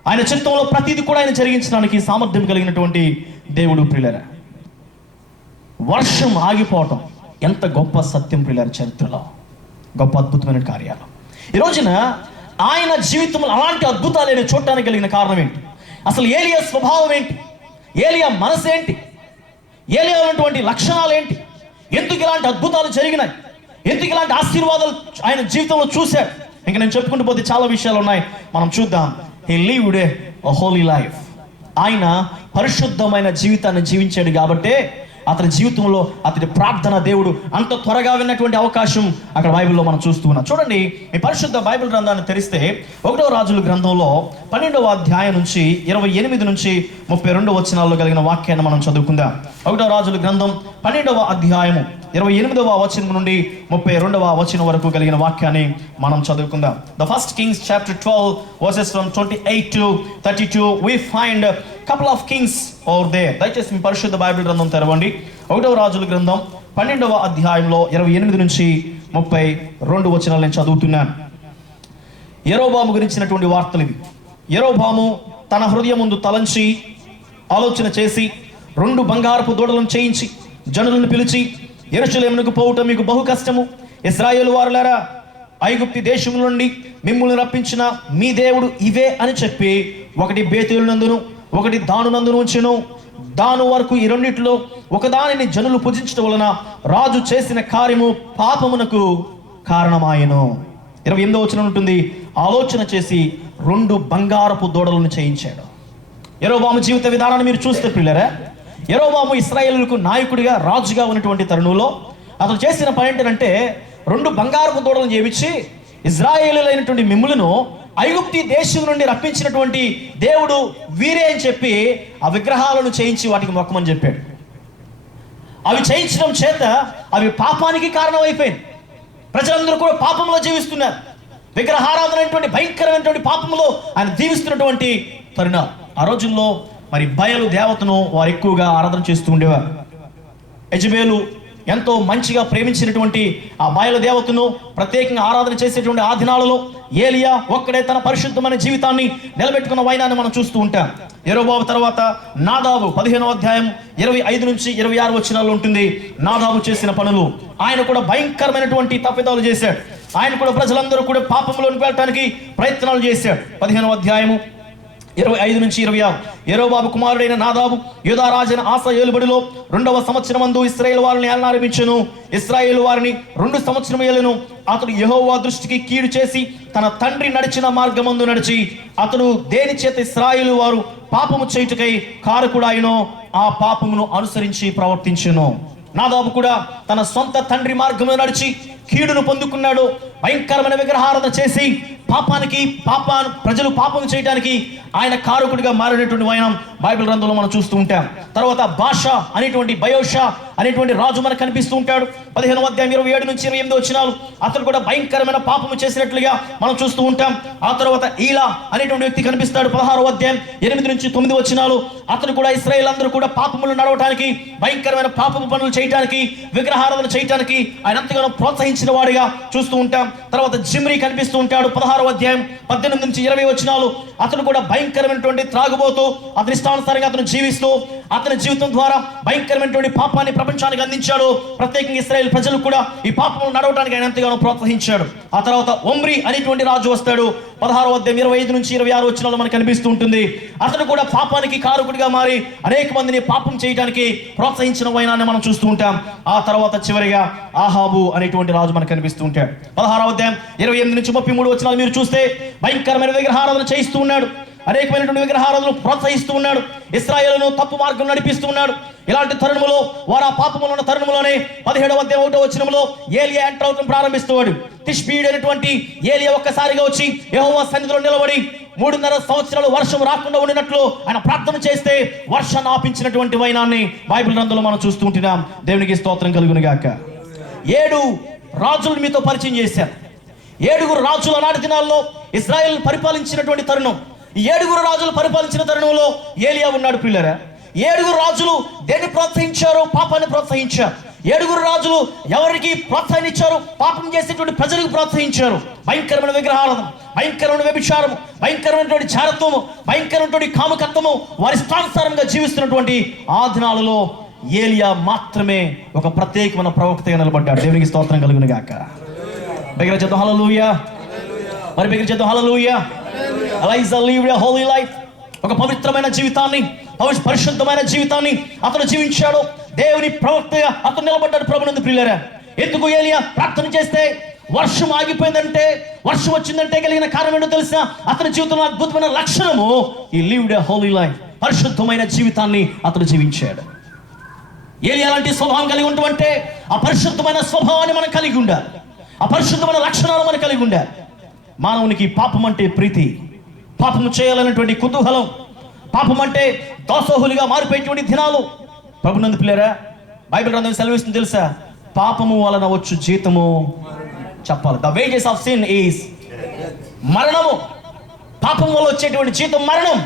ఆయన చిత్తంలో ప్రతిదీ కూడా ఆయన జరిగించడానికి సామర్థ్యం కలిగినటువంటి దేవుడు. ప్రియులారా, వర్షం ఆగిపోవటం ఎంత గొప్ప సత్యం ప్రియులారా. చరిత్రలో గొప్ప అద్భుతమైన కార్యాలు. ఈ రోజున ఆయన జీవితంలో అలాంటి అద్భుతాలు ఆయన చూడటానికి కలిగిన కారణం ఏంటి? అసలు ఏలియా స్వభావం ఏంటి? ఏలియా మనసు ఏంటి? ఏలియా ఉన్నటువంటి లక్షణాలు ఏంటి? ఎందుకు ఇలాంటి అద్భుతాలు జరిగినాయి? ఎందుకు ఇలాంటి ఆశీర్వాదాలు ఆయన జీవితంలో చూశాడు? ఇంకా నేను చెప్పుకుంటూ పోతే చాలా విషయాలు ఉన్నాయి, మనం చూద్దాం. He lived a holy life. ఆయన పరిశుద్ధమైన జీవితాన్ని జీవించాడు కాబట్టి అతని జీవితంలో అతని ప్రార్థన దేవుడు అంత త్వరగా విన్నటువంటి అవకాశం అక్కడ బైబిల్లో మనం చూస్తూ ఉన్నాం. చూడండి, ఈ పరిశుద్ధ బైబిల్ గ్రంథాన్ని తెరిస్తే 1వ రాజుల గ్రంథంలో 12వ అధ్యాయం నుంచి 28 నుంచి 32 వచనాల్లో కలిగిన వాక్యాన్ని మనం చదువుకుందాం. 1వ రాజుల గ్రంథం 12వ అధ్యాయము 28వ వచనం నుండి 32వ వచనం వరకు కలిగిన వాక్యాన్ని మనం చదువుకుందాం. The First Kings chapter 12 verses from 28 to 32. We find a couple of kings over there. దయచేసి మీ పరిశుద్ధ బైబిల్ గ్రంథం తెరవండి. 1వ రాజుల గ్రంథం 12వ అధ్యాయంలో 28 నుంచి 32 వచనాలు నేను చదువుతున్నాను. యెరోబాము గురించినటువంటి వార్తలు ఇవి. యెరోబాము తన హృదయం ముందు తలంచి ఆలోచన చేసి 2 బంగారపు దూడలను చేయించి జనులను పిలిచి, యెరూషలేమునకు పోవటం మీకు బహు కష్టము. ఇశ్రాయేలు వారులారా, ఐగుప్తి దేశం నుండి మిమ్మల్ని రప్పించిన మీ దేవుడు ఇవే అని చెప్పి ఒకటి బేతేలు నందును ఒకటి దాను నందును ఉంచెను. దాను వరకు ఈ రెండిట్లో ఒకదానిని జనులు పూజించడం వలన రాజు చేసిన కార్యము పాపమునకు కారణమాయెను. 28వ వచనం ఉంటుంది, ఆలోచన చేసి 2 బంగారపు దూడలను చేయించాడు. యెరోబాము జీవిత విధానాన్ని మీరు చూస్తే ప్రియులారా, యెరోబాము ఇశ్రాయేలులకు నాయకుడిగా రాజుగా ఉన్నటువంటి తరుణంలో అతను చేసిన పని ఏంటంటే 2 బంగారపు దూడలను చేయించి ఇశ్రాయేలులైనటువంటి మిమ్ములను ఐగుప్తి దేశం నుండి రప్పించినటువంటి దేవుడు వీరే అని చెప్పి ఆ విగ్రహాలను చేయించి వాటికి మొక్కమని చెప్పాడు. అవి చేయించడం చేత అవి పాపానికి కారణం అయిపోయింది. ప్రజలందరూ కూడా పాపంలో జీవిస్తున్నారు. విగ్రహారాధన అనేటువంటి భయంకరమైనటువంటి పాపంలో ఆయన జీవిస్తున్నటువంటి తరుణం. ఆ రోజుల్లో మరి బయలు దేవతను వారు ఎక్కువగా ఆరాధన చేస్తూ ఉండేవారు. యెజబెలు ఎంతో మంచిగా ప్రేమించినటువంటి ఆ బయలు దేవతను ప్రత్యేకంగా ఆరాధన చేసేటువంటి ఆ దినాలలో ఏలియా ఒక్కడే తన పరిశుద్ధమైన జీవితాన్ని నిలబెట్టుకున్న వైనాన్ని మనం చూస్తూ ఉంటాం. యెరోబాము తర్వాత నాదాబు 15వ అధ్యాయం 25 నుంచి 26 వచనాల్లో ఉంటుంది. నాదాబు చేసిన పనులు, ఆయన కూడా భయంకరమైనటువంటి తప్పిదాలు చేశాడు. ఆయన కూడా ప్రజలందరూ కూడా పాపంలోకి వెళ్ళటానికి ప్రయత్నాలు చేశాడు. 15వ అధ్యాయము 25 నుంచి 26. యెరోబాము కుమారుడైన నాదాబు యూదా రాజైన ఆసా ఏలుబడిలో 2వ సంవత్సరమందు ఇశ్రాయేలు వారిని ఏలనారంభించెను. ఇశ్రాయేలు వారిని 2 సంవత్సరం ఏలెను. అతడు యెహోవా దృష్టికి కీడు చేసి తన తండ్రి నడిచిన మార్గమందు నడిచి అతడు దేని చేత ఇశ్రాయేలు వారు పాపము చేయుటకై కారకుడాయనో ఆ పాపమును అనుసరించి ప్రవర్తించెను. నాదాబు కూడా తన సొంత తండ్రి మార్గంలో నడిచి కీడును పొందుకున్నాడు. భయంకరమైన విగ్రహారాధన చేసి ప్రజలు పాపం చేయడానికి ఆయన కారకుడిగా మారినటువంటి వైనం బైబిల్ గ్రంథంలో మనం చూస్తూ ఉంటాం. తర్వాత బాషా అనేటువంటి బయోషా అనేటువంటి రాజు మనకు కనిపిస్తూ ఉంటాడు. 15వ అధ్యాయం 27 నుంచి 28 వచనాలు. అతను కూడా భయంకరమైన పాపము చేసినట్లుగా మనం చూస్తూ ఉంటాం. ఆ తర్వాత ఈలా అనేటువంటి వ్యక్తి కనిపిస్తాడు. 16వ అధ్యాయం 8 నుంచి 9 వచనాలు. అతను కూడా ఇశ్రాయేల్ అందరూ కూడా పాపములు నడవటానికి, భయంకరమైన పాపము పనులు చేయటానికి, విగ్రహారాధన చేయటానికి ఆయన అంతగానో ప్రోత్సహించిన వాడిగా చూస్తూ ఉంటాం. తర్వాత జిమ్రీ కనిపిస్తూ ఉంటాడు. 16వ అధ్యాయం 18 నుంచి 20 వచనాలు. అతను కూడా భయంకరమైనటువంటి త్రాగుబోతూ అతని ఇష్టానుసారంగా అతను జీవిస్తూ అతని జీవితం ద్వారా భయంకరమైనటువంటి పాపాన్ని ప్రపంచానికి అందించాడు. ప్రత్యేకంగా ఇశ్రాయేల్ ప్రజలు కూడా ఈ పాపములు నడవడానికి ఆయన ఎంతగానో ప్రోత్సహించాడు. ఆ తర్వాత ఒమ్రీ అనేటువంటి రాజు వస్తాడు. 16వ అధ్యాయం 25 నుంచి 26 వచనాల్లో మనకు కనిపిస్తూ ఉంటుంది. అతను కూడా పాపానికి కారకుడిగా మారి అనేక మందిని పాపం చేయడానికి ప్రోత్సహించిన వైనాన్ని మనం చూస్తూ ఉంటాం. ఆ తర్వాత చివరిగా ఆహాబు అనేటువంటి రాజు మనకు కనిపిస్తూ ఉంటాడు. 16వ అధ్యాయం 28 నుంచి 33 వచనాలు మీరు చూస్తే భయంకరమైన విగ్రహారాధన చేయిస్తూ ఉన్నాడు. అనేకమైనటువంటి విగ్రహారాధనలు ప్రోత్సహిస్తూ ఉన్నాడు. ఇశ్రాయేలును తప్పు మార్గం నడిపిస్తూ ఉన్నాడు. ఇలాంటి తరుణములో వారు ఆ పాపములో ఉన్న తరుణములోనే 17వ అధ్యాయం 1వ వచనములో ఏలియా ఎంటర్ అవటం ప్రారంభిస్తాడు. తిష్బీయుడు అనేటువంటి ఏలియా ఒక్కసారిగా వచ్చి యెహోవా సన్నిధిలో నిలబడి 3.5 సంవత్సరాలు వర్షం రాకుండా ఉండినట్లు ఆయన ప్రార్థన చేస్తే వర్షాన్ని ఆపించినటువంటి వైనాన్ని బైబిల్ గ్రంథంలో మనం చూస్తూ ఉంటున్నాం. దేవునికి స్తోత్రం కలుగును గాక. 7 రాజులు మీతో పరిచయం చేశారు. 7 రాజులు ఆనాటి దినాల్లో ఇశ్రాయేల్ పరిపాలించినటువంటి తరుణం. ఈ 7 రాజులు పరిపాలించిన తరుణంలో ఏలియా ఉన్నాడు. పిల్లరా, 7 రాజులు దేన్ని ప్రోత్సహించారు? పాపాన్ని ప్రోత్సహించారు. 7 రాజులు ఎవరికి ప్రోత్సాహం ఇచ్చారు? పాపం చేసేటువంటి ప్రజలకు ప్రోత్సహించారు. భయంకరమైన విగ్రహాలను, భయంకరమైన వ్యభిచారము, భయంకరమైనటువంటి చారత్వము, భయంకరమైనటువంటి కామకత్వము వారి ఇష్టానుసారంగా జీవిస్తున్నటువంటి ఆ దినాలలో ఏలియా మాత్రమే ఒక ప్రత్యేకమైన ప్రవక్తగా నిలబడ్డాడు. దేవునికి స్తోత్రం కలుగును గాక. బిగ్గరగా చెప్తాం హల్లెలూయా. మరి బిగ్గరగా చెప్తాం hallelujah. Elisha lived a holy life. ఒక పవిత్రమైన జీవితాన్ని, పరిశుద్ధమైన జీవితాన్ని అతను జీవించాడు. దేవుని ప్రవక్తగా అతను నిలబడ్డాడు ప్రభునందు. ప్రియులారా, ఎందుకు ఏలియా ప్రార్థన చేస్తే వర్షం ఆగిపోయిందంటే, వర్షం వచ్చిందంటే కలిగిన కారణం ఏంటో తెలుసా? అతని జీవితంలో అద్భుతమైన లక్షణము, ఈ లివ్డ్ ఎ హోలీ లైఫ్, పరిశుద్ధమైన జీవితాన్ని అతను జీవించాడు. ఏలియా లాంటి స్వభావం కలిగి ఉంటే ఆ పరిశుద్ధమైన స్వభావాన్ని మనం కలిగి ఉండాలి. ఆ పరిశుద్ధమైన లక్షణాలు మనం కలిగి ఉండాలి. మానవునికి పాపం అంటే ప్రీతి, పాపము చేయాలనేటువంటి కుతూహలం, పాపం అంటే దోసోహులుగా మారిపోయేటువంటి దినాలు. ప్రభునందు పిల్లరా, బైబిల్ గ్రంథం సెలవిస్తుంది తెలుసా? పాపము వలన వచ్చు జీతము చెప్పాలి. The wages of sin is మరణము. పాపం వల్ల వచ్చేటువంటి జీతం మరణం.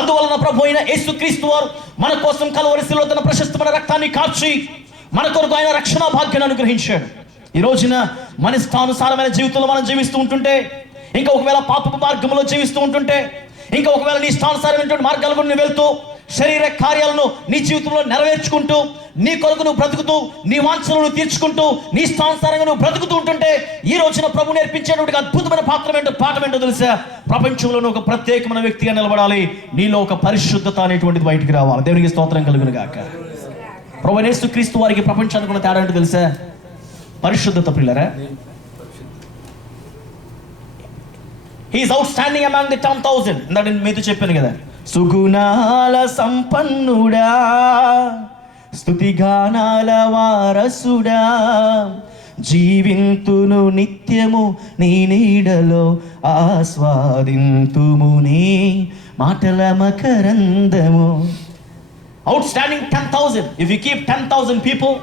అందువలన ప్రభు అయిన యేసుక్రీస్తు వారు మన కోసం కలువరి శిలువలో తన ప్రశస్తమైన రక్తాన్ని కార్చి మన కొరకు ఆయన రక్షణ భాగ్యాన్ని అనుగ్రహించాడు. ఈ రోజున మన ఇష్టానుసారమైన జీవితంలో మనం జీవిస్తూ ఉంటుంటే, ఇంకా ఒకవేళ పాపపు మార్గంలో జీవిస్తూ ఉంటుంటే, ఇంకా ఒకవేళ నీ ఇష్టానుసారమైనటువంటి మార్గాల గురించి వెళ్తూ శరీర కార్యాలను నీ జీవితంలో నెరవేర్చుకుంటూ, నీ కొరకు నువ్వు బ్రతుకుతూ, నీ వాంఛలను తీర్చుకుంటూ, నీ ఇష్టానుసారంగా నువ్వు బ్రతుకుతూ ఉంటుంటే, ఈ రోజున ప్రభు నేర్పించేటువంటి అద్భుతమైన పాఠం ఏంటో తెలుసా? ప్రపంచంలో ఒక ప్రత్యేకమైన వ్యక్తిగా నిలబడాలి. నీలో ఒక పరిశుద్ధత అనేటువంటిది బయటికి రావాలి. దేవునికి స్తోత్రం కలుగును గాక. ప్రభువైన యేసుక్రీస్తు వారికి ప్రపంచానికి ఉన్న తేడా ఏంటో తెలుసా? పరిశుద్ధత. పిల్లరా, he is outstanding among the 10,000. ఇందాక నేను మీతో చెప్పాను కదా, సుగుణాల సంపన్నుడా, స్తుతిగానాల వారసుడా, జీవింతును నిత్యము నీ నీడలో, ఆస్వాదింతుము నీ మాటల మకరందము. Outstanding 10,000. If you keep 10,000 people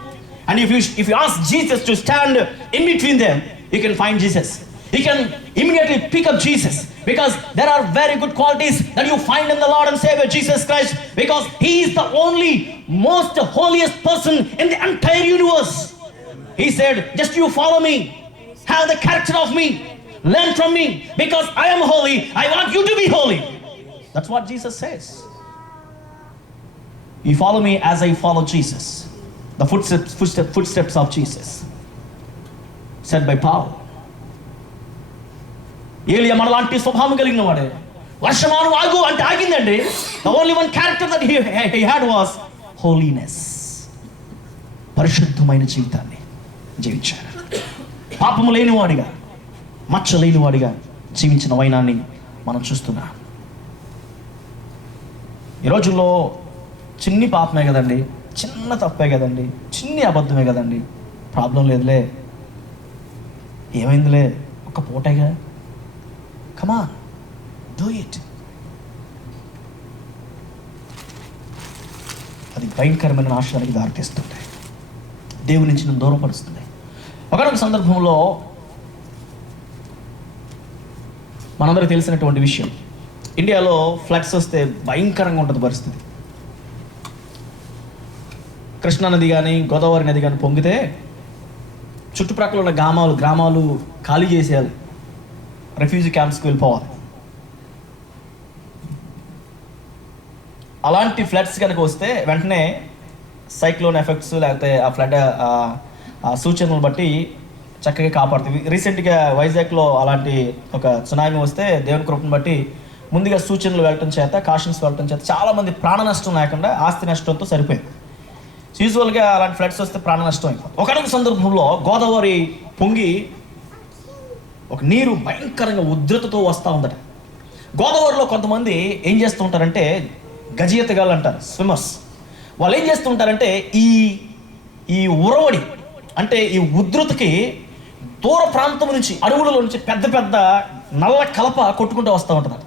and if you ask Jesus to stand in between them, you can find Jesus. You can immediately pick up Jesus, because there are very good qualities that you find in the Lord and Savior Jesus Christ, because He is the only most holiest person in the entire universe. He said, just you follow me, have the character of me, learn from me, because I am holy. I want you to be holy. That's what Jesus says. You follow me as I follow Jesus. The footsteps of Jesus, said by Paul. ఏలియా మనలాంటి స్వభావం కలిగిన వాడే. వర్షమాను ఆగు అంటే ఆగిందండి. The only one character that he had was holiness. పరిశుద్ధమైన జీవితాన్ని జీవించాడు. పాపము లేనివాడిగా, మచ్చ లేనివాడిగా జీవించిన వైనాన్ని మనం చూస్తున్నాం. ఈ రోజుల్లో చిన్ని పాపమే కదండి, చిన్న తప్పే కదండి, చిన్ని అబద్ధమే కదండి, ప్రాబ్లం లేదులే, ఏమైందిలే, ఒక పూటగా, come on, do it. అది భయంకరమైన నాశనానికి దారితీస్తుంది, దేవుని నుంచి నేను దూరపరుస్తుంది. ఒకనొక సందర్భంలో మనందరికీ తెలిసినటువంటి విషయం, ఇండియాలో ఫ్లడ్స్ వస్తే భయంకరంగా ఉంటుంది పరిస్థితి. కృష్ణా నది కానీ గోదావరి నది కానీ పొంగితే చుట్టుప్రక్కల ఉన్న గ్రామాలు ఖాళీ చేసేయాలి, రెఫ్యూజీ క్యాంప్స్కి వెళ్ళిపోవాలి. అలాంటి ఫ్లడ్స్ కనుక వస్తే వెంటనే సైక్లోన్ ఎఫెక్ట్స్ లేకపోతే ఆ ఫ్లడ్ ఆ సూచనలు బట్టి చక్కగా కాపాడుతుంది. రీసెంట్గా వైజాగ్లో అలాంటి ఒక సునామీ వస్తే దేవుని కృపను బట్టి ముందుగా సూచనలు వెళ్ళటం చేత, కాషన్స్ వెళ్ళటం చేత చాలామంది ప్రాణ నష్టం లేకుండా ఆస్తి నష్టంతో సరిపోయింది. యూజువల్గా అలాంటి ఫ్లడ్స్ వస్తే ప్రాణ నష్టం అయిపోతుంది. ఒకనొక సందర్భంలో గోదావరి పొంగి ఒక నీరు భయంకరంగా ఉధృతతో వస్తూ ఉందట. గోదావరిలో కొంతమంది ఏం చేస్తూ ఉంటారంటే గజ ఈతగాళ్ళు అంటారు, స్విమ్మర్స్. వాళ్ళు ఏం చేస్తుంటారంటే ఈ ఉరవడి అంటే ఈ ఉధృతికి దూర ప్రాంతం నుంచి, అడవులలో నుంచి పెద్ద పెద్ద నల్ల కలప కొట్టుకుంటూ వస్తూ ఉంటుంది.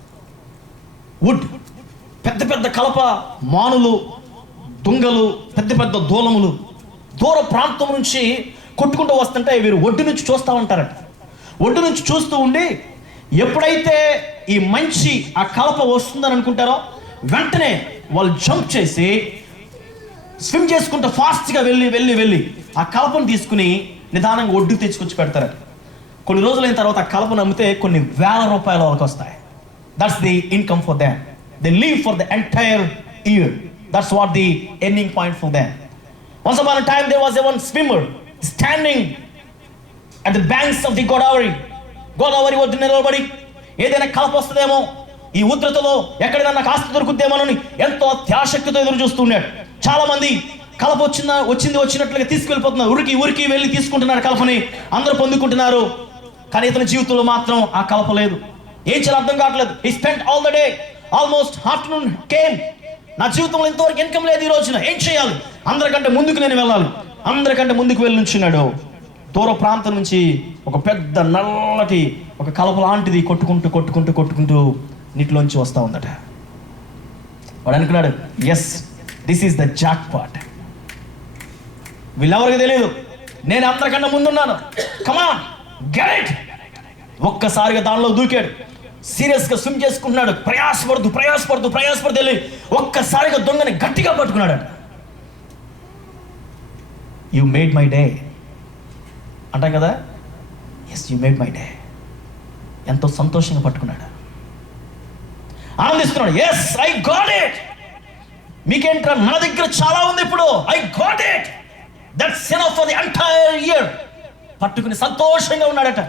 వుడ్, పెద్ద పెద్ద కలప, మానులు, దుంగలు, పెద్ద పెద్ద దూలములు దూర ప్రాంతం నుంచి కొట్టుకుంటూ వస్తుంటే వీరు ఒడ్డు నుంచి చూస్తూ ఉంటారట. ఒడ్డు నుంచి చూస్తూ ఉండి ఎప్పుడైతే ఈ మంచి ఆ కలప వస్తుందని అనుకుంటారో వెంటనే వాళ్ళు జంప్ చేసి స్విమ్ చేసుకుంటూ ఫాస్ట్గా వెళ్ళి ఆ కలపను తీసుకుని నిదానంగా ఒడ్డుకు తెచ్చుకొచ్చి పెడతారట. కొన్ని రోజులైన తర్వాత ఆ కలపను అమ్మితే కొన్ని వేల రూపాయలు వాళ్ళకి వస్తాయి. That's the income for them. They live for the entire year. That's what the ending point for them. Once upon a time there was one swimmer standing at the banks of the Godavari ఒడ్డున నిలబడి ఏదైనా కలప వస్తుందేమో, ఈ ఉధృతలో ఎక్కడైనా నాకు ఆస్తి దొరుకుద్దేమోనని ఎంతో అత్యాశక్తితో ఎదురు చూస్తున్నాడు. చాలా మంది కలప వచ్చినట్లుగా తీసుకెళ్ళిపోతున్నారు. ఉరికి వెళ్ళి తీసుకుంటున్నారు కలపని, అందరూ పొందుకుంటున్నారు. కానీ ఇతని జీవితంలో మాత్రం ఆ కలప లేదు. ఏం చేయాలో అర్థం కావట్లేదు. He spent all the day, almost afternoon came. నా జీవితంలో ఇంతవరకు ఇన్కమ్ లేదు, ఈ రోజున ఏం చేయాలి? అందరికంటే ముందుకు నేను వెళ్ళాలి. అందరికంటే ముందుకు వెళ్ళి నుంచున్నాడు. దూర ప్రాంతం నుంచి ఒక పెద్ద నల్లటి ఒక కలప లాంటిది కొట్టుకుంటూ నీటిలోంచి వస్తూ ఉందట. వాడు అనుకున్నాడు, yes, this is the jackpot. వీళ్ళెవరికి తెలియదు, నేను అందరికన్నా ముందున్నాను, కమాన్ గెట్ ఇట్. ఒక్కసారిగా దానిలో దూకాడు. సీరియస్గా స్విమ్ చేసుకుంటున్నాడు. ప్రయాసపడుతూ వెళ్ళి ఒక్కసారిగా దొంగని గట్టిగా పట్టుకున్నాడు. యు మేడ్ మై డే అంటాం కదా. Yes, you made my day. ఎంతో సంతోషంగా పట్టుకున్నాడు, ఆనందిస్తున్నాడు. Yes, I got it. మీకేంట్రా, నా దగ్గర చాలా ఉంది ఇప్పుడు. I got it. That's enough for the entire year. పట్టుకుని సంతోషంగా ఉన్నాడట.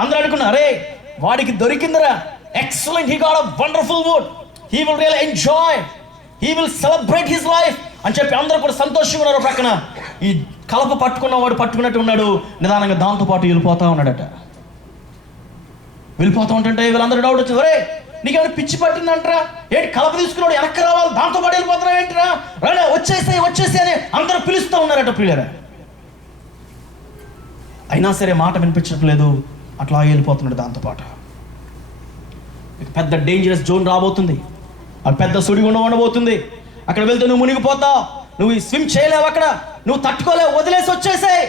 అందరూ అనుకున్నారు, అరే వాడికి దొరికిందిరా, excellent, he got a wonderful wood, he will really enjoy, he will celebrate his life అని చెప్పి అందరూ కూడా సంతోషంగా ఉన్నారు. పక్కన ఈ కలప పట్టుకున్నవాడు పట్టుకున్నట్టు ఉన్నాడు. నిదానంగా దాంతో పాటు వెళ్ళిపోతా ఉన్నాడట. వెళ్ళిపోతా ఉంటుంటే వీళ్ళందరూ డౌట్ వచ్చింది, ఒరే నీకేమైనా పిచ్చి పట్టిందంటరా, ఏంటి కలప తీసుకున్నాడు వెనక్కి రావాలి, దాంతో పాటు వెళ్ళిపోతున్నావు ఏంటిరా, రా వచ్చేసి అని అందరూ పిలుస్తూ ఉన్నారట ప్రియులరా. అయినా సరే మాట వినిపించట్లేదు, అట్లా వెళ్ళిపోతున్నాడు దాంతోపాటు. పెద్ద డేంజరస్ జోన్ రాబోతుంది, ఆ పెద్ద సుడిగుండం ఉండబోతుంది. అక్కడ వెళ్తే నువ్వు మునిగిపోతావు, నువ్వు స్విమ్ చేయలేవు, అక్కడ నువ్వు తట్టుకోలేవు, వదిలేసి వచ్చేసాయి.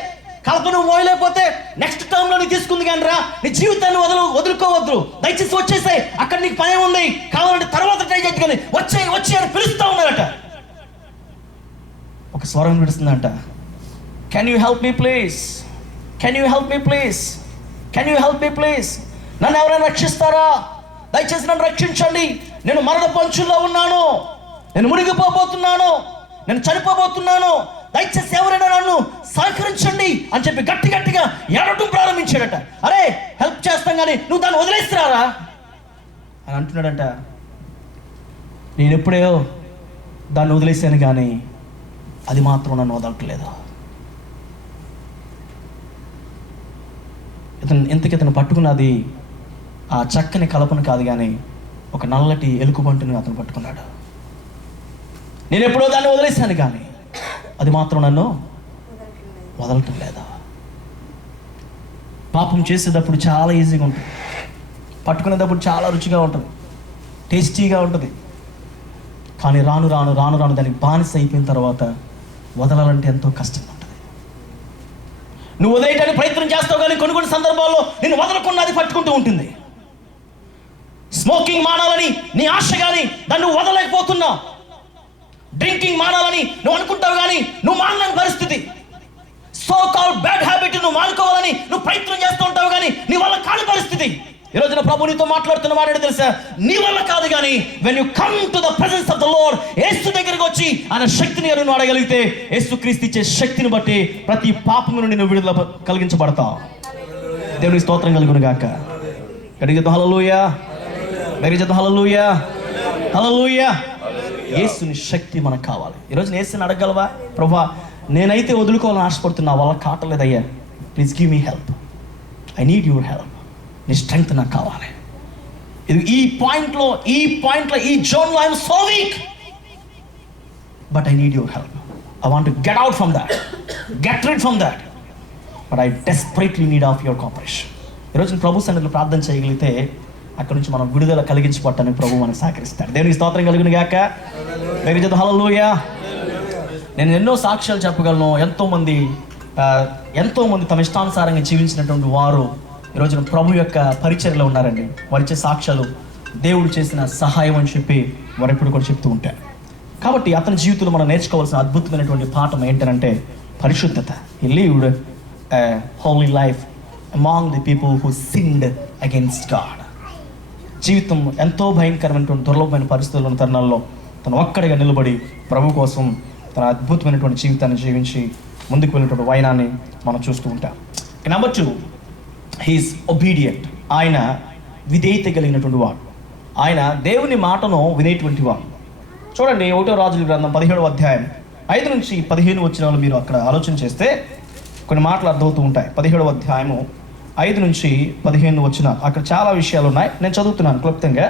కలప నువ్వు మోయలేకపోతే నెక్స్ట్ టర్మ్ లో నీ తీసుకుంది కానీ రా, నీ జీవితాన్ని వదులుకోవద్దు, దయచేసి వచ్చేసాయి, అక్కడ నీకు పని ఉంది, కావాలంటే తర్వాత ట్రై చేద్దు, కానీ వచ్చే అని పిలుస్తూ ఉన్నారట. ఒక స్వరం విడుస్తుందంట, can you help me please, can you help me please, can you help me please. నన్ను ఎవరైనా రక్షిస్తారా? దయచేసి నన్ను రక్షించండి, నేను మరణ పంచుల్లో ఉన్నాను, నేను మునిగిపోబోతున్నాను, నేను చనిపోబోతున్నాను, దయచేసి ఎవరైనా నన్ను సహకరించండి అని చెప్పి గట్టిగా ఏడటం ప్రారంభించాడట. అరే హెల్ప్ చేస్తాం కానీ నువ్వు దాన్ని వదిలేస్తున్నారా అని అంటున్నాడంట. నేను ఎప్పుడో దాన్ని వదిలేసాను కానీ అది మాత్రం నన్ను వదలట్లేదు. ఇతను పట్టుకున్నది ఆ చక్కని కలపను కాదు కానీ ఒక నల్లటి ఎలుకబంటిని అతను పట్టుకున్నాడు. నేను ఎప్పుడో దాన్ని వదిలేశాను కానీ అది మాత్రం నన్ను వదలటం లేదా. పాపం చేసేటప్పుడు చాలా ఈజీగా ఉంటుంది, పట్టుకునేటప్పుడు చాలా రుచిగా ఉంటుంది, టేస్టీగా ఉంటుంది. కానీ రాను దానికి బానిస అయిపోయిన తర్వాత వదలాలంటే ఎంతో కష్టంగా ఉంటుంది. నువ్వు వదిలేయడానికి ప్రయత్నం చేస్తావు కానీ కొన్ని సందర్భాల్లో నేను వదలకుండా అది పట్టుకుంటూ ఉంటుంది. స్మోకింగ్ మానాలని నీ ఆశ కానీ దాన్ని నువ్వు వదలలేకపోతున్నావు. డ్రింకింగ్ మానాలని నువ్వు అనుకుంటావు కానీ నువ్వు మానలేని పరిస్థితి. సో కాల్డ్ బ్యాడ్ హ్యాబిట్ నువ్వు మానుకోవాలని నువ్వు ప్రయత్నం చేస్తూ ఉంటావు కానీ నీ వల్ల కాని పరిస్థితి. ఈ రోజున ప్రభు నీతో మాట్లాడుతున్న వాడు తెలుసా, నీ వల్ల కాదు కానీ when you come to the presence of the lord, యేసు దగ్గరికి వచ్చి ఆయన శక్తిని నువ్వు అడగలిగితే యేసు క్రీస్తు ఇచ్చే శక్తిని బట్టి ప్రతి పాపం నుండి నువ్వు విడుదల కలిగించబడతావు. దేవుని స్తోత్రం కలుగును గాక. గట్టిగా హల్లెలూయా, గట్టిగా హల్లెలూయా, హల్లెలూయా. యేసుని శక్తి మనకు కావాలి. ఈరోజు యేసుని అడగలవా, ప్రభా నేనైతే వదులుకోవాలని ఆశపడుతున్నా, వాళ్ళ కాటలేదయ్యా, please give me help, I need your help, నీ స్ట్రెంగ్త్ నాకు కావాలి. ఇది ఈ పాయింట్లో ఈ జోన్లో I'm so weak. But I need your help. I want to get out from that, get rid from that, but I desperately need of your cooperation. ఈరోజు ప్రభు సన్నిధిలో ప్రార్థన చేయగలిగితే అక్కడ నుంచి మనం విడుదల కలిగించబట్టని ప్రభు మనకు సహకరిస్తాడు. దేవునికి స్తోత్రం కలుగును గాక. హల్లెలూయా. నేను ఎన్నో సాక్ష్యాలు చెప్పగలను. ఎంతోమంది తమ ఇష్టానుసారంగా జీవించినటువంటి వారు ఈరోజున ప్రభు యొక్క పరిచర్యలో ఉన్నారండి. వారిచ్చే సాక్ష్యాలు దేవుడు చేసిన సహాయం అని చెప్పి వారు ఎప్పుడు కూడా చెప్తూ ఉంటారు. కాబట్టి అతని జీవితంలో మనం నేర్చుకోవాల్సిన అద్భుతమైనటువంటి పాఠం ఏంటంటే పరిశుద్ధత. హి lived a holy life among the people who sinned against God. జీవితం ఎంతో భయంకరమైనటువంటి దుర్లభమైన పరిస్థితుల్లో ఉన్న తరుణాల్లో తను ఒక్కడిగా నిలబడి ప్రభు కోసం తన అద్భుతమైనటువంటి జీవితాన్ని జీవించి ముందుకు వెళ్ళినటువంటి వైనాన్ని మనం చూస్తూ ఉంటాం. Number 2, he is obedient. ఆయన విధేయత కలిగినటువంటి వాడు. ఆయన దేవుని మాటను వినేటువంటి వాడు. చూడండి 1వ రాజుల గ్రంథం 17వ అధ్యాయం 5 నుంచి 15 వచనాలు మీరు అక్కడ ఆలోచన చేస్తే కొన్ని మాటలు అర్థమవుతూ ఉంటాయి. 17వ అధ్యాయము 5 నుంచి 15 వచనాలు, అక్కడ చాలా విషయాలు ఉన్నాయి. నేను చదువుతున్నాను క్లుప్తంగా.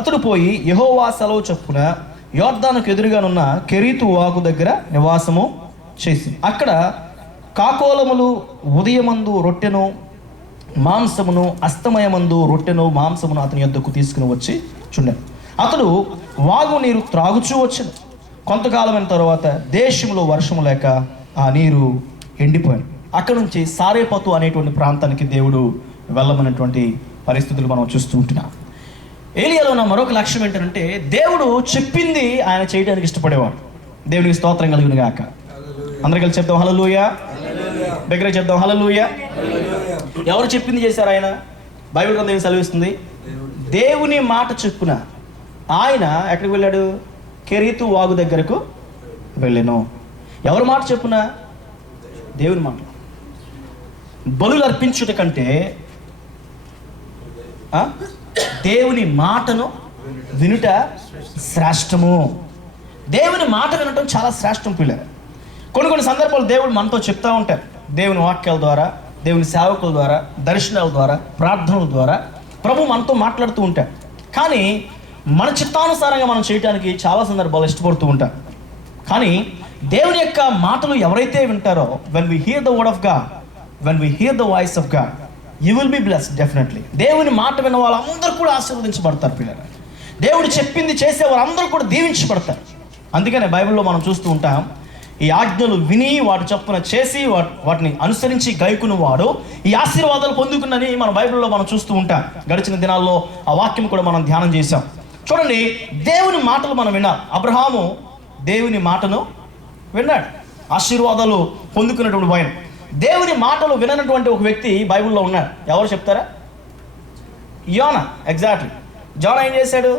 అతడు పోయి యెహోవా సెలవు చొప్పున యొర్దానుకు ఎదురుగానున్న కెరీతు వాగు దగ్గర నివాసము చేసి అక్కడ కాకోలములు ఉదయమందు రొట్టెను మాంసమును అస్తమయమందు రొట్టెను మాంసమును అతని యొద్దకు తీసుకుని వచ్చి చుండెను. అతడు వాగు నీరు త్రాగుచూ వచ్చెను. కొంతకాలమైన తర్వాత దేశంలో వర్షము లేక ఆ నీరు ఎండిపోయాను. అక్కడ నుంచి సారేపతు అనేటువంటి ప్రాంతానికి దేవుడు వెళ్ళమనేటువంటి పరిస్థితులు మనం చూస్తూ ఉంటున్నాం. ఏలియాలో ఉన్న మరొక లక్ష్యం ఏంటంటే దేవుడు చెప్పింది ఆయన చేయడానికి ఇష్టపడేవాడు. దేవునికి స్తోత్రం కలుగును గాక. అందరూ కలిసి చెప్దాం హల్లెలూయా. దగ్గర చెప్దాం హల్లెలూయా. ఎవరు చెప్పింది చేశారు ఆయన? బైబిల్ గ్రంథం ఏం సెలవిస్తుంది? దేవుని మాట చెప్పున ఆయన ఎక్కడికి వెళ్ళాడు? కెరీతు వాగు దగ్గరకు వెళ్ళాను. ఎవరి మాట చెప్పున? దేవుని మాట. బలులు అర్పించుట కంటే దేవుని మాటను వినుట శ్రేష్టము. దేవుని మాట వినటం చాలా శ్రేష్టం పిల్లలు. కొన్ని సందర్భాలు దేవుడు మనతో చెప్తూ ఉంటారు. దేవుని వాక్యాల ద్వారా, దేవుని సేవకుల ద్వారా, దర్శనాల ద్వారా, ప్రార్థనల ద్వారా ప్రభు మనతో మాట్లాడుతూ ఉంటారు. కానీ మన చిత్తానుసారంగా మనం చేయడానికి చాలా సందర్భాలు ఇష్టపడుతూ ఉంటాం. కానీ దేవుని యొక్క మాటలు ఎవరైతే వింటారో, when we hear the word of God, when we hear the voice of God, you will be blessed definitely. దేవుని మాట విన్న వాళ్ళందరూ కూడా ఆశీర్వదించబడతారు పిల్లలు. దేవుడు చెప్పింది చేసే వాళ్ళందరూ కూడా దీవించబడతారు. అందుకనే బైబిల్లో మనం చూస్తూ ఉంటాం, ఈ ఆజ్ఞలు విని వాటి చొప్పున చేసి వాటిని అనుసరించి గైకుని వాడు ఈ ఆశీర్వాదాలు పొందుకున్నని మన బైబిల్లో మనం చూస్తూ ఉంటాం. గడిచిన దినాల్లో ఆ వాక్యం కూడా మనం ధ్యానం చేశాం. చూడండి, దేవుని మాటలు మనం విన్నాం. అబ్రహాము దేవుని మాటను విన్నాడు, ఆశీర్వాదాలు పొందుకున్నటువంటి ఆయన. దేవుని మాటలు విననటువంటి ఒక వ్యక్తి బైబిల్లో ఉన్నాడు. ఎవరు చెప్తారా? యోనా. ఎగ్జాక్ట్లీ. జోనా ఏం చేశాడు?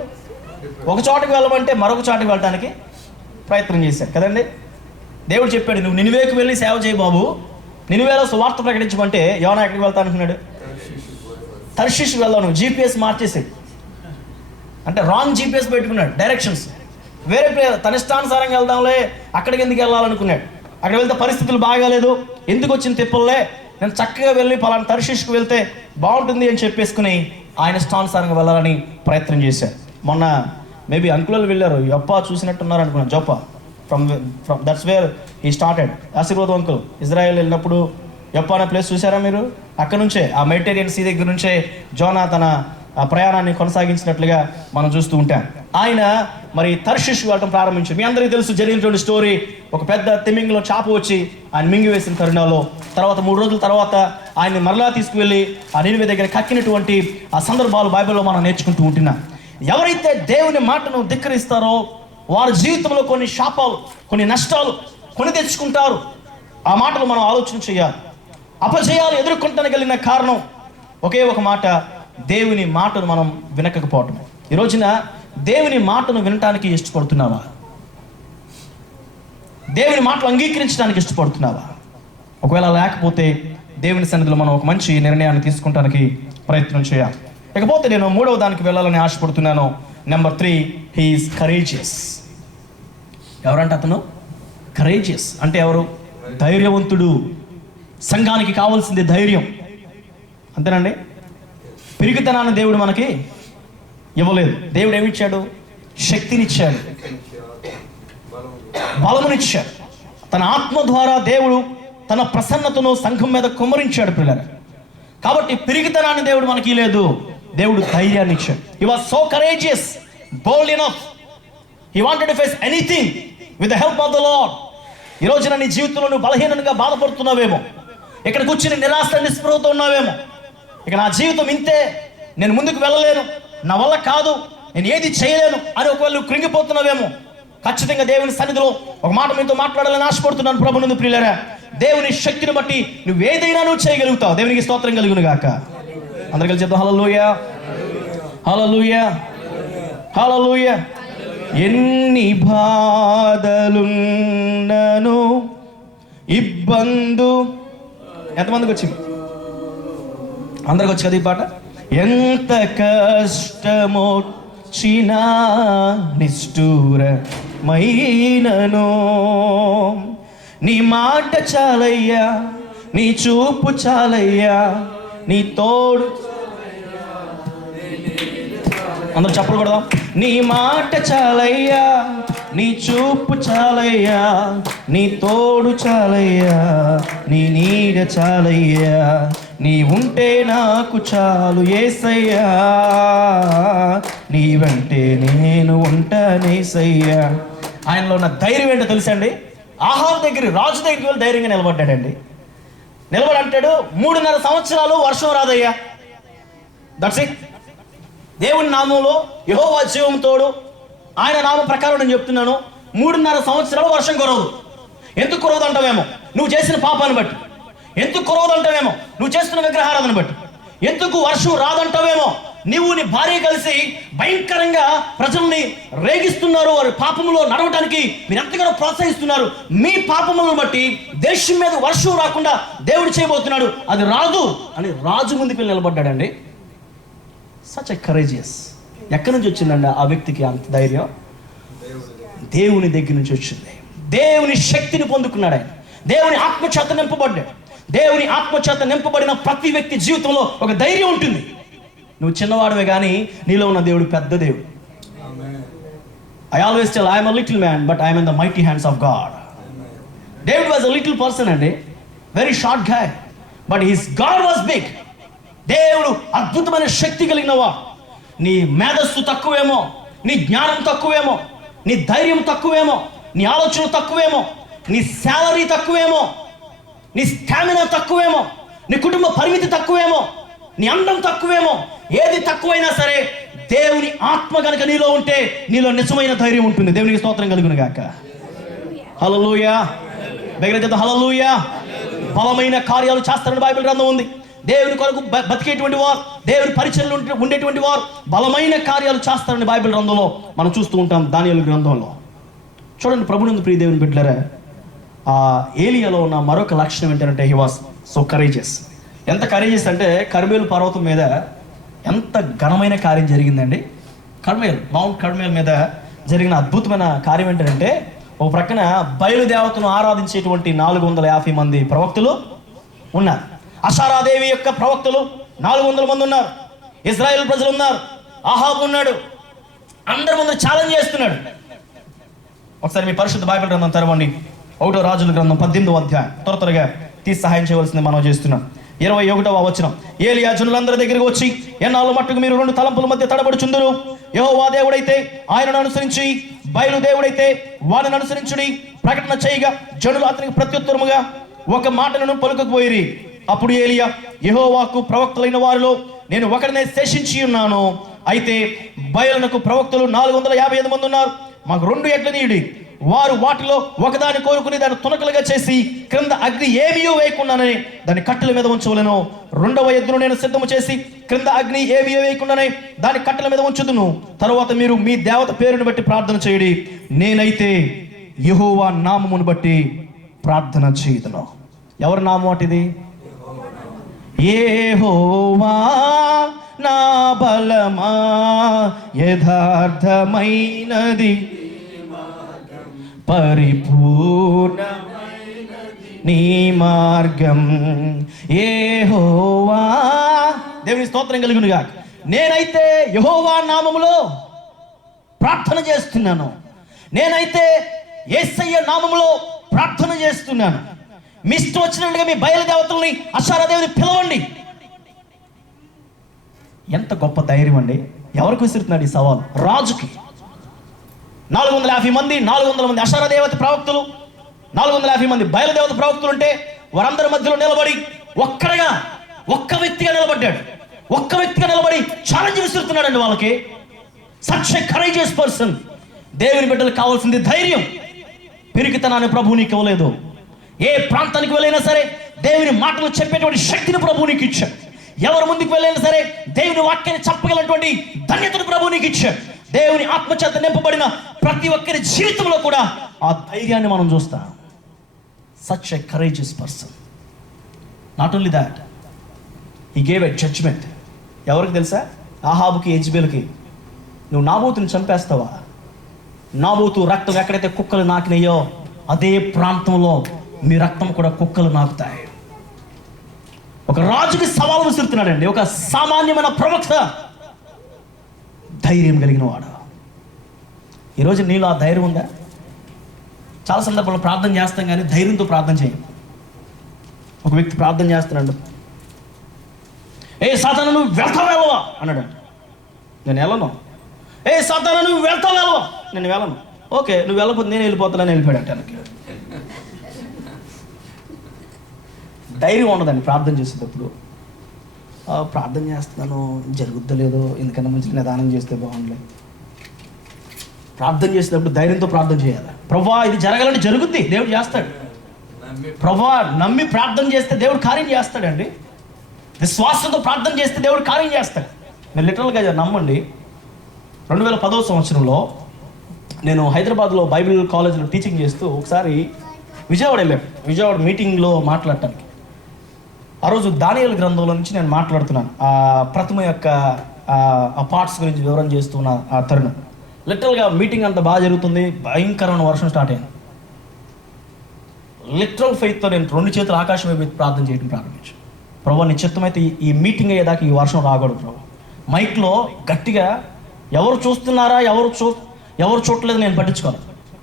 ఒక చోటకి వెళ్ళమంటే మరొక చోటకి వెళ్ళడానికి ప్రయత్నం చేశాడు కదండి. దేవుడు చెప్పాడు, నువ్వు నినివేకు వెళ్ళి సేవ చేయి బాబు, నినివేలో సువార్త ప్రకటించమంటే యోనా ఎక్కడికి వెళ్తాను అనుకున్నాడు? తర్షీషుకి వెళ్దాం. నువ్వు జీపీఎస్ మార్చేసాడు. అంటే రాంగ్ జీపీఎస్ పెట్టుకున్నాడు, డైరెక్షన్స్ వేరే ప్లేస్. తన ఇష్టానుసారంగా వెళ్దాంలే, అక్కడికి ఎందుకు వెళ్ళాలనుకున్నాడు. అక్కడ వెళ్తే పరిస్థితులు బాగాలేదు, ఎందుకు వచ్చిన తిప్పలే, నేను చక్కగా వెళ్ళి పలానా తర్షీషుకు వెళ్తే బాగుంటుంది అని చెప్పేసుకుని ఆయన ఇష్టానుసారంగా వెళ్ళాలని ప్రయత్నం చేశారు. మొన్న మేబీ అంకులు వెళ్ళారు, యప్ప చూసినట్టున్నారు అనుకున్నాను. జొప్ప from that's where he started. ఆశీర్వాదం అంకుల్ ఇజ్రాయెల్ వెళ్ళినప్పుడు యప్ప అనే ప్లేస్ చూసారా మీరు? అక్కడ నుంచే, ఆ మెడిటేరియన్ సీ దగ్గర నుంచే జోనా తన ప్రయాణాన్ని కొనసాగించినట్లుగా మనం చూస్తూ ఉంటాం. ఆయన మరి తర్షీష్ వెళ్ళడం ప్రారంభించారు. మీ అందరికీ తెలుసు జరిగినటువంటి స్టోరీ. ఒక పెద్ద తిమింగిలో చాప వచ్చి ఆయన మింగివేసిన తరుణంలో తర్వాత 3 రోజుల తర్వాత ఆయన్ని మరలా తీసుకువెళ్ళి ఆ నినివే దగ్గర కక్కినటువంటి ఆ సందర్భాలు బైబిల్లో మనం నేర్చుకుంటూ ఉంటున్నాం. ఎవరైతే దేవుని మాటను ధిక్కరిస్తారో వారి జీవితంలో కొన్ని శాపాలు, కొన్ని నష్టాలు కొని తెచ్చుకుంటారు. ఆ మాటలు మనం ఆలోచన చేయాలి. అపజయాలు ఎదుర్కొంటానికి కలిగిన కారణం ఒకే ఒక మాట, దేవుని మాటను మనం వినకపోవటం. ఈ రోజున దేవుని మాటను వినటానికి ఇష్టపడుతున్నావా? దేవుని మాటలు అంగీకరించడానికి ఇష్టపడుతున్నావా? ఒకవేళ లేకపోతే దేవుని సన్నిధిలో మనం ఒక మంచి నిర్ణయాన్ని తీసుకుంటానికి ప్రయత్నం చేయాలి. ఇకపోతే నేను 3వ దానికి వెళ్ళాలని ఆశపడుతున్నాను. Number 3, he is courageous. ఎవరంటే అతను కరేజియస్ అంటే ఎవరు? ధైర్యవంతుడు. సంఘానికి కావాల్సింది ధైర్యం, అంతేనండి. పిరికితనాన్ని దేవుడు మనకి ఇవ్వలేదు. దేవుడు ఏమిచ్చాడు? శక్తినిచ్చాడు. బలమునిచ్చాడు. తన ఆత్మ ద్వారా దేవుడు తన ప్రసన్నతను సంఘం మీద కుమ్మరించాడు పిల్లలు. కాబట్టి పిరిగితనాన్ని దేవుడు మనకి లేదు, దేవుడు ధైర్యాన్ని ఇచ్చాడు. He was so courageous, bold enough. He wanted to face anything with the help of the lord. ఈ రోజున నీ జీవితంలో నువ్వు బలహీనంగా బాధపడుతున్నావేమో, ఇక్కడ కూర్చుని నిరాశ నిస్పృహతో ఉన్నావేమో, ఇక నా జీవితం ఇంతే, నేను ముందుకు వెళ్ళలేను, నా వల్ల కాదు, నేను ఏది చేయలేను అని ఒకవేళ నువ్వు కృంగిపోతున్నావేమో, ఖచ్చితంగా దేవుని సన్నిధిలో ఒక మాట మీతో మాట్లాడాలని ఆశపడుతున్నాను. ప్రభునందు ప్రియులారా, దేవుని శక్తిని బట్టి నువ్వు ఏదైనా నువ్వు చేయగలుగుతావు. దేవునికి స్తోత్రం కలుగును గాక. అందరు కలిసి చెప్తాం హల్లెలూయా, హల్లెలూయా, హల్లెలూయా. ఎన్ని బాధలున్నను ఇబ్బందు, ఎంతమందికి వచ్చింది? అందరికి వచ్చి కదా ఈ పాట. ఎంత కష్టమొచ్చినా నిష్ఠూరమైనను నీ మాట చాలయ్యా, నీ చూపు చాలయ్యా, నీ తోడు. అందరూ చప్పలు కొడదాం. నీ మాట చాలయ్యా, నీ చూపు చాలయ్యా, నీ తోడు చాలయ్యా, నీ నీడ చాలయ్యా, నీ ఉంటే నాకు చాలు యేసయ్యా, నీ వెంటే నేను ఉంటానేసయ్యా. ఆయనలో ఉన్న ధైర్యం ఏంటో తెలుసండి. ఆహాబు దగ్గర, రాజు దగ్గరికి వెళ్ళి ధైర్యంగా నిలబడ్డాడండి. నిలబడంటాడు, 3.5 సంవత్సరాలు వర్షం రాదయ్యా. That's it. దేవుని నామంలో యెహోవా జీవం తోడు, ఆయన నామ ప్రకారం నేను చెప్తున్నాను, 3.5 సంవత్సరాలు వర్షం కురవదు. ఎందుకు కురవదు అంటావేమో, నువ్వు చేసిన పాపాన్ని బట్టి. ఎందుకు కురవదు అంటావేమో, నువ్వు చేస్తున్న విగ్రహారాధన బట్టి. ఎందుకు వర్షం రాదంటావేమో, నీవు నీ భార్య కలిసి భయంకరంగా ప్రజల్ని రేగిస్తున్నారు, వారి పాపములో నడవటానికి మీరు ఎంతగానో ప్రోత్సహిస్తున్నారు. మీ పాపములను బట్టి దేశం మీద వర్షం రాకుండా దేవుడు చేయబోతున్నాడు, అది రాదు అని రాజు ముందుకు వెళ్ళి నిలబడ్డాడండి. Such a courageous. ఎక్కడి నుంచి వచ్చిందండి ఆ వ్యక్తికి అంత ధైర్యం? దేవుని దగ్గర నుంచి వచ్చింది. దేవుని శక్తిని పొందుకున్నాడు ఆయన. దేవుని ఆత్మచేత నింపబడ్డాడు. దేవుని ఆత్మచేత నింపబడిన ప్రతి వ్యక్తి జీవితంలో ఒక ధైర్యం ఉంటుంది. నువ్వు చిన్నవాడివే కానీ నీలో ఉన్న దేవుడు పెద్ద దేవుడు. I always tell I'm a little man but I'm in the mighty hands of God. David was a little person అండి, very short guy, but his God was big. దేవుడు అద్భుతమైన శక్తి కలిగినవా. నీ మేధస్సు తక్కువేమో, నీ జ్ఞానం తక్కువేమో, నీ ధైర్యం తక్కువేమో, నీ ఆలోచన తక్కువేమో, నీ శాలరీ తక్కువేమో, నీ స్టామినా తక్కువేమో, నీ కుటుంబ పరిమితి తక్కువేమో, నీ అందం తక్కువేమో. ఏది తక్కువైనా సరే దేవుని ఆత్మ కనుక నీలో ఉంటే నీలో నిజమైన ధైర్యం ఉంటుంది. దేవునికి స్తోత్రం కలుగును గాక. హల్లెలూయా. దగ్గర చేద్దాం హల్లెలూయా. బలమైన కార్యాలు చేస్తారని బైబిల్ గ్రంథం ఉంది. దేవుని కొరకు బతికేటువంటి వారు, దేవుని పరిచయంలో ఉండేటువంటి వారు బలమైన కార్యాలు చేస్తారని బైబిల్ గ్రంథంలో మనం చూస్తూ ఉంటాం. దానియేలు గ్రంథంలో చూడండి. ప్రభునందు ప్రియ దేవుని బిడ్డలారా, ఆ ఏలియాలో ఉన్న మరొక లక్షణం ఏంటంటే హి వాస్ సో కరేజియస్. ఎంత కరేజియస్ అంటే కర్మేలు పర్వతం మీద ఎంత ఘనమైన కార్యం జరిగిందండి. మౌంట్ కర్మేల్ మీద జరిగిన అద్భుతమైన కార్యం ఏంటంటే, ఒక ప్రక్కన బయలుదేవతను ఆరాధించేటువంటి 450 మంది ప్రవక్తలు ఉన్నారు. అషారాదేవి యొక్క ప్రవక్తలు 400 మంది ఉన్నారు. ఇజ్రాయెల్ ప్రజలు ఉన్నారు. ఆహాబు ఉన్నాడు. అందరి ముందు ఛాలెంజ్ చేస్తున్నాడు. ఒకసారి మీ పరిశుద్ధ బైబిల్ గ్రంథం తెరవండి. 1వ రాజుల గ్రంథం 18వ అధ్యాయం. త్వరగా తీసి సహాయం చేయవలసింది మనం చేస్తున్నాం. 21వ వచనం. ఏలియా జనులందరి దగ్గరికి వచ్చి, ఎన్నాళ్ళు మట్టుకు మీరు 2 తలంపుల మధ్య తడబడుచుందురు? యెహోవా దేవుడైతే ఆయనను అనుసరించి, బయలు దేవుడైతే వారిని అనుసరించుడి. ప్రకటన చేయగా జనులు అతనికి ప్రత్యుత్తరముగా ఒక మాటలను పలుకపోయిరి. అప్పుడు ఏలియా, యెహోవాకు ప్రవక్తలైన వారిలో నేను ఒకరినే శేషించి ఉన్నాను. అయితే బయలునకు ప్రవక్తలు 455 మంది ఉన్నారు. మాకు 2 ఎడ్ల నీయుడి. వారు వాటిలో ఒకదాన్ని కోరుకుని దాన్ని తునకలుగా చేసి క్రింద అగ్ని ఏమీ వేయకుండానే దాన్ని కట్టెల మీద ఉంచవలెను. 2వ ఎద్దును నేను సిద్ధము చేసి క్రింద అగ్ని ఏమీ వేయకుండానే దాన్ని కట్టెల మీద ఉంచుదును. తరువాత మీరు మీ దేవత పేరుని బట్టి ప్రార్థన చేయడి. నేనైతే యెహోవా నామమును బట్టి ప్రార్థన చేయుదును. ఎవరి నామం అటిది? యెహోవా నా బలమా, యథార్థమైనది, పరిపూర్ణమైనది నీ మార్గం. యెహోవా. దేవుని స్తోత్రం కలుగును గాక. నేనైతే యెహోవా నామములో ప్రార్థన చేస్తున్నాను. నేనైతే యేసయ్య నామములో ప్రార్థన చేస్తున్నాను. మీ ఇష్టం వచ్చినట్టుగా మీ బయలుదేవతల్ని అషారాదేవిని పిలవండి. ఎంత గొప్ప ధైర్యం అండి! ఎవరికి విసురుతున్నాడు ఈ సవాల్? రాజుకి. 450 మంది, 400 మంది అషారాదేవత ప్రవక్తలు, 450 మంది బయలుదేవత ప్రవక్తలు ఉంటే వారందరి మధ్యలో నిలబడి ఒక్క వ్యక్తిగా నిలబడ్డాడు. ఒక్క వ్యక్తిగా నిలబడి ఛాలెంజ్ విసురుతున్నాడండి వాళ్ళకి. Such a courageous person. దేవుని బిడ్డలకు కావాల్సింది ధైర్యం. పిరికితనాన్ని ప్రభువు నీకు ఇవ్వలేదు. ఏ ప్రాంతానికి వెళ్ళైనా సరే దేవుని మాటలు చెప్పేటువంటి శక్తిని ప్రభువు నీకు ఇచ్చాడు. ఎవరు ముందుకు వెళ్ళైనా సరే దేవుని వాక్యాన్ని చెప్పగలటువంటి ధన్యతను ప్రభువు నీకు ఇచ్చాడు. దేవుని ఆత్మచేత నింపబడిన ప్రతి ఒక్కరి జీవితంలో కూడా ఆ ధైర్యాన్ని మనం చూస్తాం. Such a courageous person. Not only that, he gave a judgement. ఎవరికి తెలుసా? ఆహాబుకి, యెజెబెలుకి. నువ్వు నాబోతుని చంపేస్తావా? నాబోతు రక్తం ఎక్కడైతే కుక్కలు నాకినాయో అదే ప్రాంతంలో మీ రక్తం కూడా కుక్కలు నాకుతాయి. ఒక రాజుకి సవాలు విసురుతున్నాడండి. ఒక సామాన్యమైన ప్రవక్త, ధైర్యం కలిగిన వాడు. ఈరోజు నీలో ఆ ధైర్యం ఉందా? చాలా సందర్భాల్లో ప్రార్థన చేస్తాం కానీ ధైర్యంతో ప్రార్థన చేయం. ఒక వ్యక్తి ప్రార్థన చేస్తున్నాడు. ఏ సాతాను నువ్వు వెళ్తావా అన్నాడు. నేను వెళ్ళను. ఏ సాతాను నువ్వు వెళ్తావా? నేను వెళ్ళను. ఓకే, నువ్వు వెళ్ళకపోతే నేను వెళ్ళిపోతానని వెళ్ళిపోయాడు. వెనక్కి ధైర్యం ఉండదండి ప్రార్థన చేసేటప్పుడు. ప్రార్థన చేస్తున్నాను, జరుగుద్దలేదో, ఎందుకన్నా మంచిగా నిదానం చేస్తే బాగుండలే. ప్రార్థన చేసేటప్పుడు ధైర్యంతో ప్రార్థన చేయాలి. ప్రభువా ఇది జరగాలని జరుగుద్ది, దేవుడు చేస్తాడు. ప్రభువా నమ్మి ప్రార్థన చేస్తే దేవుడు కార్యం చేస్తాడండి. విశ్వాసంతో ప్రార్థన చేస్తే దేవుడు కార్యం చేస్తాడు. నేను లిటరల్గా నమ్మండి. 2010వ సంవత్సరంలో నేను హైదరాబాద్లో బైబిల్ కాలేజ్లో టీచింగ్ చేస్తూ ఒకసారి విజయవాడ వెళ్ళాను. విజయవాడ మీటింగ్లో మాట్లాడటానికి. ఆ రోజు దానియేలు గ్రంథంలో నుంచి నేను మాట్లాడుతున్నాను. ఆ ప్రతిమ యొక్క ఆ పార్ట్స్ గురించి వివరణ చేస్తున్న ఆ తరుణం. లిటరల్గా మీటింగ్ అంతా బాగా జరుగుతుంది. భయంకరమైన వర్షం స్టార్ట్ అయింది. లిటరల్ ఫెయిత్తో నేను 2 చేతులు ఆకాశం వైపు ప్రార్థన చేయడం ప్రారంభించాను. ప్రభు నీ చిత్తమైతే ఈ మీటింగ్ అయ్యేదాకా ఈ వర్షం రాకూడదు ప్రభు. మైక్లో గట్టిగా ఎవరు చూస్తున్నారా, ఎవరు చూడలేదు నేను పట్టించుకోను.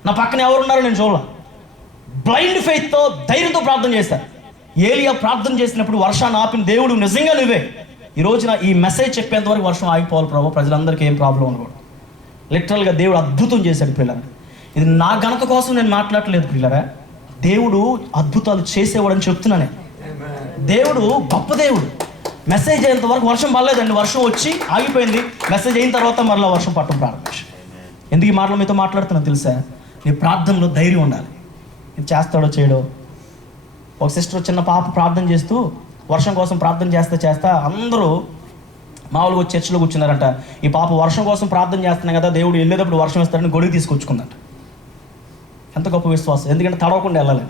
నా పక్కన ఎవరున్నారో నేను చూడాలి. బ్లైండ్ ఫెయిత్తో ధైర్యంతో ప్రార్థన చేశాను. ఏలియా ప్రార్థన చేసినప్పుడు వర్షాన్ని ఆపిన దేవుడు నిజంగా నువ్వే. ఈ రోజున ఈ మెసేజ్ చెప్పేంత వరకు వర్షం ఆగిపోవాలి ప్రభు. ప్రజలందరికీ ఏం ప్రాబ్లం ఉండకూడదు. లిటరల్గా దేవుడు అద్భుతం చేశాడు పిల్లరా. ఇది నా ఘనత కోసం నేను మాట్లాడలేదు పిల్లరా. దేవుడు అద్భుతాలు చేసేవాడని చెప్తున్నానే. దేవుడు గొప్ప దేవుడు. మెసేజ్ అయ్యేంత వరకు వర్షం పడలేదండి. వర్షం వచ్చి ఆగిపోయింది. మెసేజ్ అయిన తర్వాత మరలా వర్షం పట్టడం ప్రారంభించి. ఎందుకు ఈ మాటలు మీతో మాట్లాడుతున్నా తెలుసా? నీ ప్రార్థనలో ధైర్యం ఉండాలి. ఇది చేస్తాడో చేయడో. ఒక సిస్టర్ చిన్న పాప ప్రార్థన చేస్తూ వర్షం కోసం ప్రార్థన చేస్తా అందరూ మామూలుగా చర్చిలో కూర్చున్నారంట. ఈ పాప వర్షం కోసం ప్రార్థన చేస్తున్నాం కదా, దేవుడు వెళ్ళేటప్పుడు వర్షం వేస్తాడని గొడుగు తీసుకొచ్చుకుందంట. ఎంత గొప్ప విశ్వాసం! ఎందుకంటే తడవకుండా వెళ్ళాలి.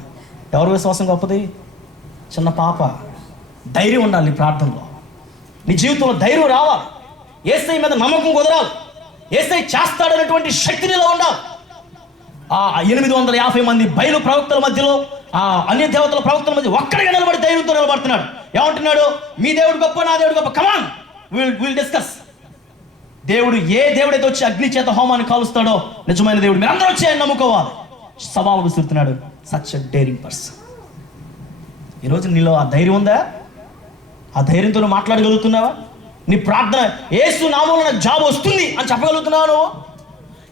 ఎవరి విశ్వాసం గొప్పది? చిన్న పాప. ధైర్యం ఉండాలి నీ ప్రార్థనలో. నీ జీవితంలో ధైర్యం రావాలి. యేసయ్య మీద నమ్మకం కుదరాలి. యేసయ్య చేస్తాడనేటువంటి శక్తి నీలో ఉండాలి. ఆ 850 మంది బయలు ప్రవక్తల మధ్యలో, ఆ అన్య దేవతల ప్రవక్తల మధ్య ఒక్కడిగా నిలబడి ధైర్యంతో నిలబడుతున్నాడు. ఏమంటున్నాడు? మీ దేవుడు గొప్ప, నా దేవుడు గొప్ప. కమాన్, విల్ డిస్కస్. దేవుడు ఏ దేవుడైతే వచ్చి అగ్ని చేత హోమాన్ని కాలుస్తాడో నిజమైన దేవుడు. మీరు అందరూ వచ్చి ఆయన నమ్ముకోవాలి. సవాలు విసురుతున్నాడు. Such a daring person. ఈరోజు నీలో ఆ ధైర్యం ఉందా? ఆ ధైర్యంతో నువ్వు మాట్లాడగలుగుతున్నావా? నీ ప్రార్థన యేసు నామములో నాకు జాబ్ వస్తుంది అని చెప్పగలుగుతున్నావా? నువ్వు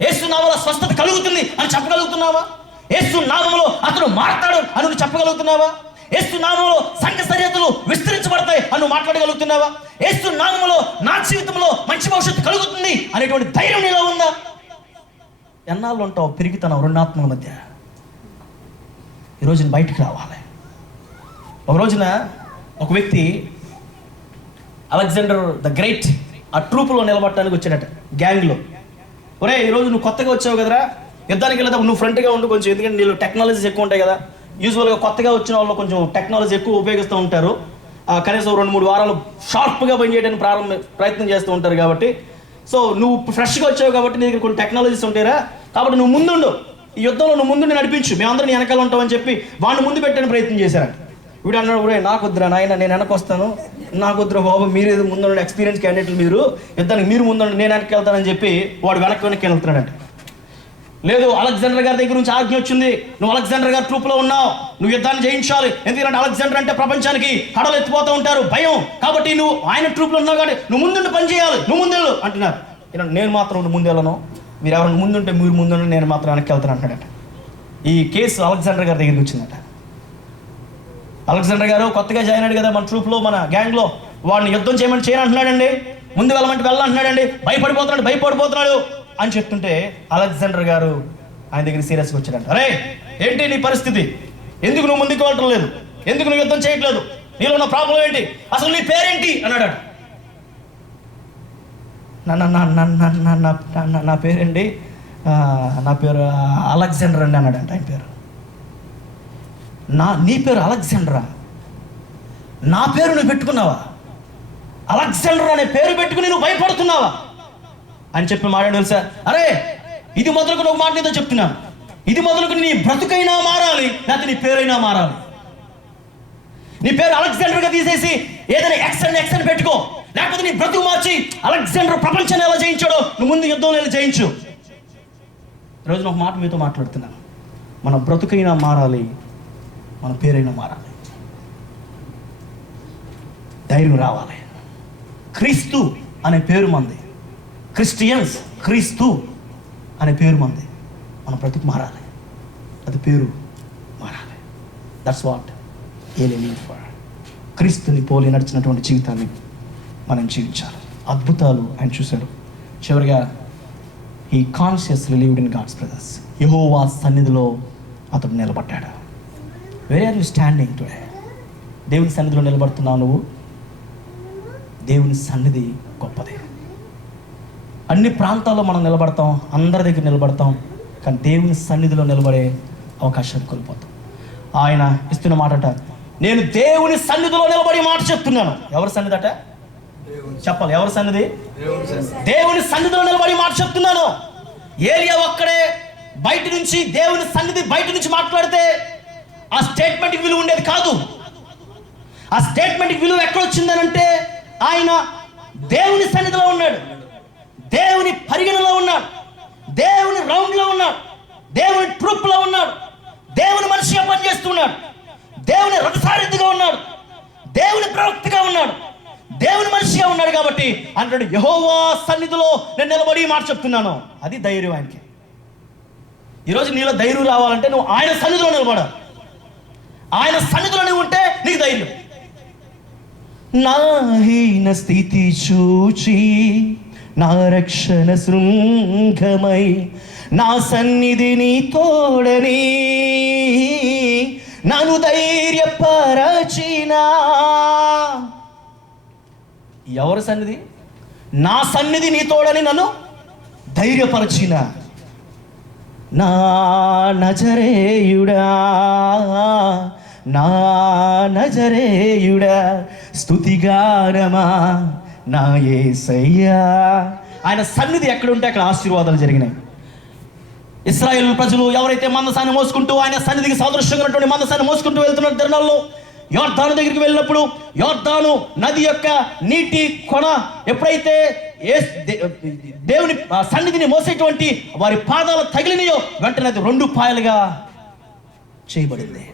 యేసు నామములో స్వస్థత కలుగుతుంది అని చెప్పగలుగుతున్నావా? యేసు నామములో అతను మారతాడు అని నువ్వు చెప్పగలుగుతున్నావా? యేసు నామములో సంఘ సరిహద్దులు విస్తరించబడతాయి అని నువ్వు మాట్లాడగలుగుతున్నావా? యేసు నామములో నా జీవితంలో మంచి భవిష్యత్తు కలుగుతుంది అనేటువంటి ధైర్యం నీలో ఉందా? ఎన్నాళ్ళు ఉంటావు పెరిగితనం రెండాత్మల మధ్య? ఈరోజు బయటికి రావాలి. ఒక రోజున ఒక వ్యక్తి అలెగ్జాండర్ ద గ్రేట్ ఆ ట్రూప్లో నిలబడటానికి వచ్చాడట, గ్యాంగ్లో. ఒరే ఈరోజు నువ్వు కొత్తగా వచ్చావు కదరా, యుద్ధానికి వెళ్ళేటప్పుడు నువ్వు ఫ్రంట్గా ఉండు కొంచెం, ఎందుకంటే నీళ్ళు టెక్నాలజీస్ ఎక్కువ ఉంటాయి కదా. యూజువల్గా కొత్తగా వచ్చిన వాళ్ళు కొంచెం టెక్నాలజీ ఎక్కువ ఉపయోగిస్తూ ఉంటారు. కనీసం 2-3 వారాలు షార్ప్గా పనిచేయడానికి ప్రయత్నం చేస్తూ ఉంటారు. కాబట్టి సో నువ్వు ఫ్రెష్గా వచ్చావు కాబట్టి నీ దగ్గర కొన్ని టెక్నాలజీస్ ఉంటాయిరా, కాబట్టి నువ్వు ముందుండు, ఈ యుద్ధంలో నువ్వు ముందు నడిపించు, మేమందరం నీ వెనకాల ఉంటామని చెప్పి వాడిని ముందు పెట్టడానికి ప్రయత్నం చేశారట. వీడు అన్నాడు, ఒరే నాకు వద్దురా నాయన, నేను వెనక వస్తాను, నాకు వద్దురా బాబు, మీరు ముందు ఎక్స్పీరియన్స్ క్యాండిడేట్లు, మీరు యుద్ధానికి మీరు ముందు నేను వెనక్కి వెళ్తానని చెప్పి వాడు వెనక్కి వెళ్తున్నాడంట. లేదు, అలెగ్జాండర్ గారి దగ్గర నుంచి ఆజ్ఞ వచ్చింది, నువ్వు అలెగ్జాండర్ గారి ట్రూప్లో ఉన్నావు, నువ్వు యుద్ధాన్ని జయించాలి. ఎందుకంటే అలెగ్జాండర్ అంటే ప్రపంచానికి హడలు ఎత్తిపోతూ ఉంటారు, భయం. కాబట్టి నువ్వు ఆయన ట్రూప్లో ఉన్నావు కాబట్టి నువ్వు ముందుండి పని చేయాలి, నువ్వు ముందెళ్ళు అంటున్నారు. నేను మాత్రం ముందెళ్ళను, మీరు ఎవరైనా ముందుంటే మీరు ముందుండి, నేను మాత్రం వెనక్కి వెళ్తాను అంటున్నాడట. ఈ కేసు అలెగ్జాండర్ గారి దగ్గరికి వచ్చిందట. అలెగ్జాండర్ గారు కొత్తగా జాయిన్ అయ్యాడు కదా మన ట్రూప్లో, మన గ్యాంగ్లో. వాడిని యుద్ధం చేయమని చేయనంటున్నాడండి, ముందు వెళ్ళమంటే వెళ్ళంటున్నాడండి, భయపడిపోతున్నాడు అని చెప్తుంటే అలెగ్జాండర్ గారు ఆయన దగ్గర సీరియస్గా వచ్చాడంట. అరే ఏంటి నీ పరిస్థితి, ఎందుకు నువ్వు ముందుకు వెళ్ళటం లేదు, ఎందుకు నువ్వు యుద్ధం చేయట్లేదు, నీలో ఉన్న ప్రాబ్లం ఏంటి, అసలు నీ పేరేంటి అన్నాడు. నా పేరేంటి, నా పేరు అలెగ్జాండర్ అండి అన్నాడంట. ఆయన పేరు నీ పేరు అలెగ్జాండరా, నా పేరు నువ్వు పెట్టుకున్నావా, అలెగ్జాండర్ అనే పేరు పెట్టుకుని నువ్వు భయపడుతున్నావా అని చెప్పి మాట్లాడి తెలుసా. అరే ఇది మొదలుకొని ఒక మాట నీతో చెప్తున్నాను, ఇది మొదలుకొని నీ బ్రతుకైనా మారాలి, లేకపోతే నీ పేరైనా మారాలి. నీ పేరు అలెగ్జాండర్గా తీసేసి ఏదైనా ఎక్సన్ పెట్టుకో, లేకపోతే నీ బ్రతుకు మార్చి అలెగ్జాండర్ ప్రపంచాన్ని ఎలా జయించాడో నువ్వు ముందు యుద్ధంలో ఎలా జయించు. ఈరోజు ఒక మాట మీతో మాట్లాడుతున్నాను, మన బ్రతుకైనా మారాలి, మన పేరైనా మారాలి, ధైర్యం రావాలి. క్రీస్తు అనే పేరు మంది, క్రిస్టియన్స్, క్రీస్తు అనే పేరు మంది. మన బ్రతుకు మారాలి, అది పేరు మారాలి. దట్స్ వాట్ ఏలియా నీడ్ ఫర్. క్రీస్తుని పోలి నడిచినటువంటి జీవితాన్ని మనం జీవించాలి. అద్భుతాలు ఆయన చూశాడు. చివరిగా he consciously lived in God's presence. యెహోవా సన్నిధిలో అతడు నిలబడ్డాడు. Where are you standing today? దేవుని సన్నిధిలో నిలబడుతున్నావు నువ్వు? దేవుని సన్నిధి గొప్పది. అన్ని ప్రాంతాల్లో మనం నిలబడతాం, అందరి దగ్గర నిలబడతాం, కానీ దేవుని సన్నిధిలో నిలబడే అవకాశాన్ని కోల్పోతాం. ఆయన ఇస్తున్న మాటట, నేను దేవుని సన్నిధిలో నిలబడి మాట చెప్తున్నాను. ఎవరి సన్నిధి అట చెప్పాలి, ఎవరి సన్నిధి? దేవుని సన్నిధిలో నిలబడి మాట చెప్తున్నాను. ఏలియా ఒక్కడే బయట నుంచి, దేవుని సన్నిధి బయట నుంచి మాట్లాడితే ఆ స్టేట్మెంట్కి విలువ ఉండేది కాదు. ఆ స్టేట్మెంట్కి విలువ ఎక్కడొచ్చిందనంటే ఆయన దేవుని సన్నిధిలో ఉన్నాడు, దేవుని పరిగణలో ఉన్నాడు, దేవుని రౌండ్లో ఉన్నాడు, దేవుని ట్రూప్లో ఉన్నాడు, దేవుని మనిషిగా పనిచేస్తున్నాడు, దేవుని రథసారథిగా ఉన్నాడు, దేవుని ప్రవక్తగా ఉన్నాడు, దేవుని మనిషిగా ఉన్నాడు. కాబట్టి అంటాడు, యెహోవా సన్నిధిలో నేను నిలబడి మాట చెప్తున్నాను. అది ధైర్యం ఆయనకి. ఈరోజు నీలో ధైర్యం రావాలంటే నువ్వు ఆయన సన్నిధిలో నిలబడాలి. ఆయన సన్నిధిలో నువ్వు ఉంటే నీకు ధైర్యం. నా హీన స్థితి చూచి నా రక్షణ శృంగమై నా సన్నిధిని తోడని నన్ను ధైర్యపరచినా. ఎవరి సన్నిధి? నా సన్నిధి నీ తోడని నన్ను ధైర్యపరచిన నా నజరేయుడా, నా నజరేయుడా స్తుతిగానమా నా యేసయ్యా. ఆయన సన్నిధి ఎక్కడుంటే అక్కడ ఆశీర్వాదాలు జరిగినాయి. ఇశ్రాయేలు ప్రజలు ఎవరైతే మందసాన్ని మోసుకుంటూ ఆయన సన్నిధికి సాదృశ్యంగా ఉన్నటువంటి మందసాన్ని మోసుకుంటూ వెళ్తున్న దినాల్లో యోర్దాను దగ్గరికి వెళ్ళినప్పుడు యోర్దాను నది యొక్క నీటి కొన ఎప్పుడైతే దేవుని సన్నిధిని మోసేటువంటి వారి పాదాలు తగిలినాయో వెంటనే అది 2 పాయలుగా చేయబడింది.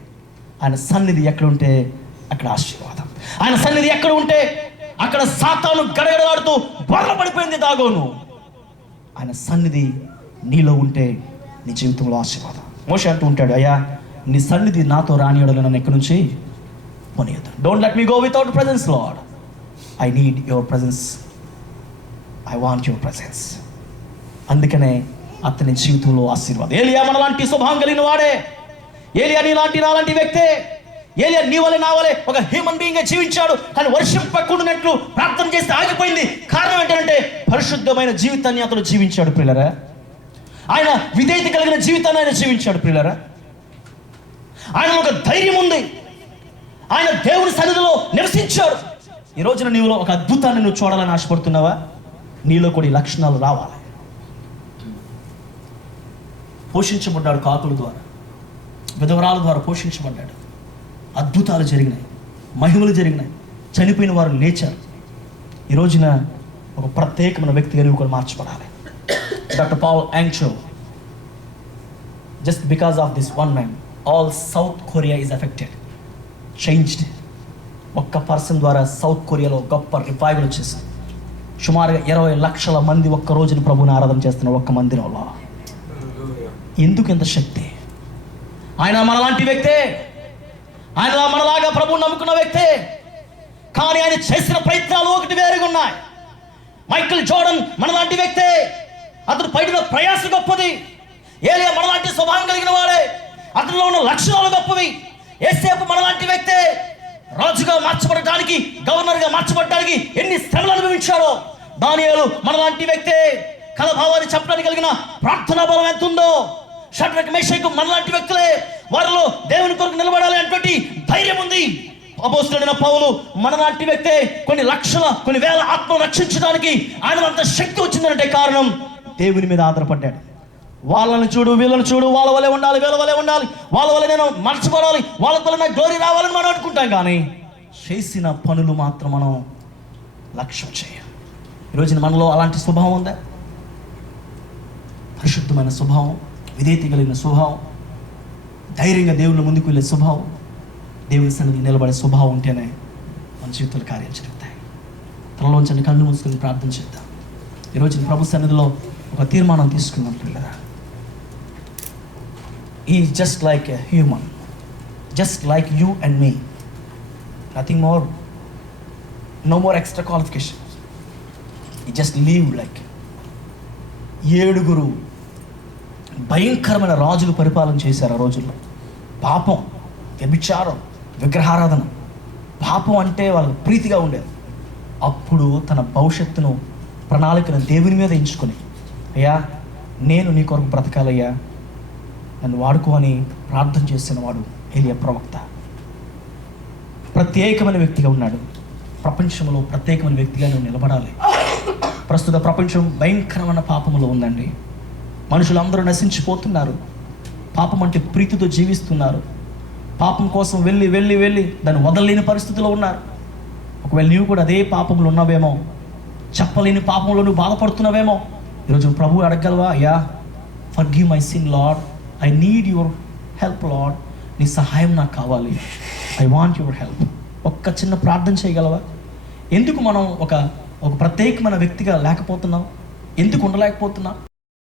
ఆయన సన్నిధి ఎక్కడ ఉంటే అక్కడ ఆశీర్వాదం. ఆయన సన్నిధి ఎక్కడ ఉంటే అక్కడ సాతాను గడగడలాడుతూ బొర్రపడిపోయింది దాగోను. ఆయన సన్నిధి నీలో ఉంటే నీ జీవితంలో ఆశీర్వాదం. మోషే అంటూ ఉంటాడు, అయ్యా నీ సన్నిధి నాతో రానియడలు నన్ను ఎక్కడి నుంచి పోనీయదు. Don't let me go without presence lord. I need your presence, I want your presence. అందుకనే అతని జీవితంలో ఆశీర్వాదం. ఏలియా మనలాంటి స్వభావం కలిగిన వాడే. ఏలియా నాలాంటి వ్యక్తే. ఏలియా నీ వలె నా వలె ఒక హ్యూమన్ బీయింగ్గా జీవించాడు, కానీ వర్షింపకుండానట్లు ప్రార్థన చేస్తే ఆగిపోయింది. కారణం ఏంటంటే పరిశుద్ధమైన జీవితాన్ని అతను జీవించాడు ప్రియులారా. ఆయన విధేయత కలిగిన జీవితాన్ని ఆయన జీవించాడు ప్రియులారా. ఆయన ఒక ధైర్యం ఉంది. ఆయన దేవుని సన్నిధిలో నివసించాడు. ఈ రోజున నీలో ఒక అద్భుతాన్ని నువ్వు చూడాలని ఆశపడుతున్నావా? నీలో కూడా ఈ లక్షణాలు రావాలి. పోషించబడ్డాడు కాకుల ద్వారా, విధవరాల ద్వారా పోషించబడ్డాడు. అద్భుతాలు జరిగినాయి, మహిమలు జరిగినాయి, చనిపోయిన వారు లేచారు. ఈ రోజున ఒక ప్రత్యేకమైన వ్యక్తిగా నువ్వు కూడా మార్చబడాలి. Doctor Paul Yonggi Cho just because of this one man all South Korea is affected, changed. ఒక్క పర్సన్ ద్వారా సౌత్ కొరియాలో గొప్ప రివైవల్ వచ్చేసింది. సుమారుగా 20 లక్షల మంది ఒక్క రోజున ప్రభుని ఆరాధన చేస్తున్నారు ఒక్క మందిరంలో. ఎందుకు ఇంత శక్తి? ఆయన మనలాంటి వ్యక్తే, ఆయన మనలాగా ప్రభువుని నమ్ముకున్న వ్యక్తే, కానీ ఆయన చేసిన ప్రయత్నాలు ఒకటి వేరుగా ఉన్నాయి. మైకిల్ జోర్డన్ మనలాంటి వ్యక్తే, అతను పడిన ప్రయాస గొప్పది. ఏలియా మనలాంటి స్వభావం కలిగిన వాడే, అతనిలో ఉన్న లక్షణాలు గొప్పవి. యేసేపు మనలాంటి వ్యక్తే, రాజుగా మార్చబడటానికి, గవర్నర్గా మార్చబడటానికి ఎన్ని శ్రమలు అనుభవించాడో. దానియేలు మనలాంటి వ్యక్తే, కలభావాన్ని చెప్పడానికి కలిగిన ప్రార్థనా బలం ఎంత ఉందో. షడ్రక్ మేషకు మనలాంటి వ్యక్తులే, వారిలో దేవుని కొరకు నిలబడాలి అనేటువంటి ధైర్యం ఉంది. అపోస్తలుడైన పౌలు మనలాంటి వ్యక్తే, కొన్ని లక్షల కొన్ని వేల ఆత్మలు రక్షించడానికి ఆయన అంత శక్తి వచ్చిందంటే కారణం దేవుని మీద ఆధారపడ్డాడు. వాళ్ళని చూడు, వీళ్ళని చూడు, వాళ్ళ వల్లే ఉండాలి, వీళ్ళ వల్లే ఉండాలి, వాళ్ళ వల్ల నేను మర్చిపోవాలి, వాళ్ళ వల్ల నాకు గ్లోరీ రావాలని మనం అనుకుంటాం. కానీ చేసిన పనులు మాత్రం మనం లక్ష్యం చేయాలి. ఈరోజు మనలో అలాంటి స్వభావం ఉందా? పరిశుద్ధమైన స్వభావం, విధేయత కలిగిన స్వభావం, ధైర్యంగా దేవుని ముందుకు వెళ్ళే స్వభావం, దేవుని సన్నిధిలో నిలబడే స్వభావం ఉంటేనే మన జీవితంలో కార్యాలు జరుగుతాయి. తనలోంచి కళ్ళు మూసుకొని ప్రార్థన చేద్దాం. ఈరోజు ప్రభు సన్నిధిలో ఒక తీర్మానం తీసుకుందాం. పిల్లరా, is just like a human, just like you and me, nothing more, no more extra qualification. ఈ జస్ట్ లీవ్ లైక్ 7 భయంకరమైన రాజులు పరిపాలన చేశారు ఆ రోజుల్లో. పాపం, వ్యభిచారం, విగ్రహారాధన, పాపం అంటే వాళ్ళకి ప్రీతిగా ఉండేది. అప్పుడు తన భవిష్యత్తును, ప్రణాళికను దేవుని మీద ఎంచుకొని, అయ్యా నేను నీ కొరకు బ్రతకాలయ్యా, నన్ను వాడుకో అని ప్రార్థన చేసిన వాడు ఏలియా ప్రవక్త. ప్రత్యేకమైన వ్యక్తిగా ఉన్నాడు. ప్రపంచంలో ప్రత్యేకమైన వ్యక్తిగా నువ్వు నిలబడాలి. ప్రస్తుత ప్రపంచం భయంకరమైన పాపములో ఉందండి. మనుషులందరూ నశించిపోతున్నారు. పాపం అంటే ప్రీతితో జీవిస్తున్నారు. పాపం కోసం వెళ్ళి వెళ్ళి వెళ్ళి దాన్ని వదలలేని పరిస్థితిలో ఉన్నారు. ఒకవేళ నీవు కూడా అదే పాపంలో ఉన్నావేమో, చెప్పలేని పాపంలో నువ్వు బాధపడుతున్నావేమో, ఈరోజు ప్రభు అడగలవా? అయ్యా forgive my sin lord, I need your help lord, నీ సహాయం నాకు కావాలి, ఐ వాంట్ యువర్ హెల్ప్. ఒక్క చిన్న ప్రార్థన చేయగలవా? ఎందుకు మనం ఒక ప్రత్యేకమైన వ్యక్తిగా లేకపోతున్నాం? ఎందుకు ఉండలేకపోతున్నాం?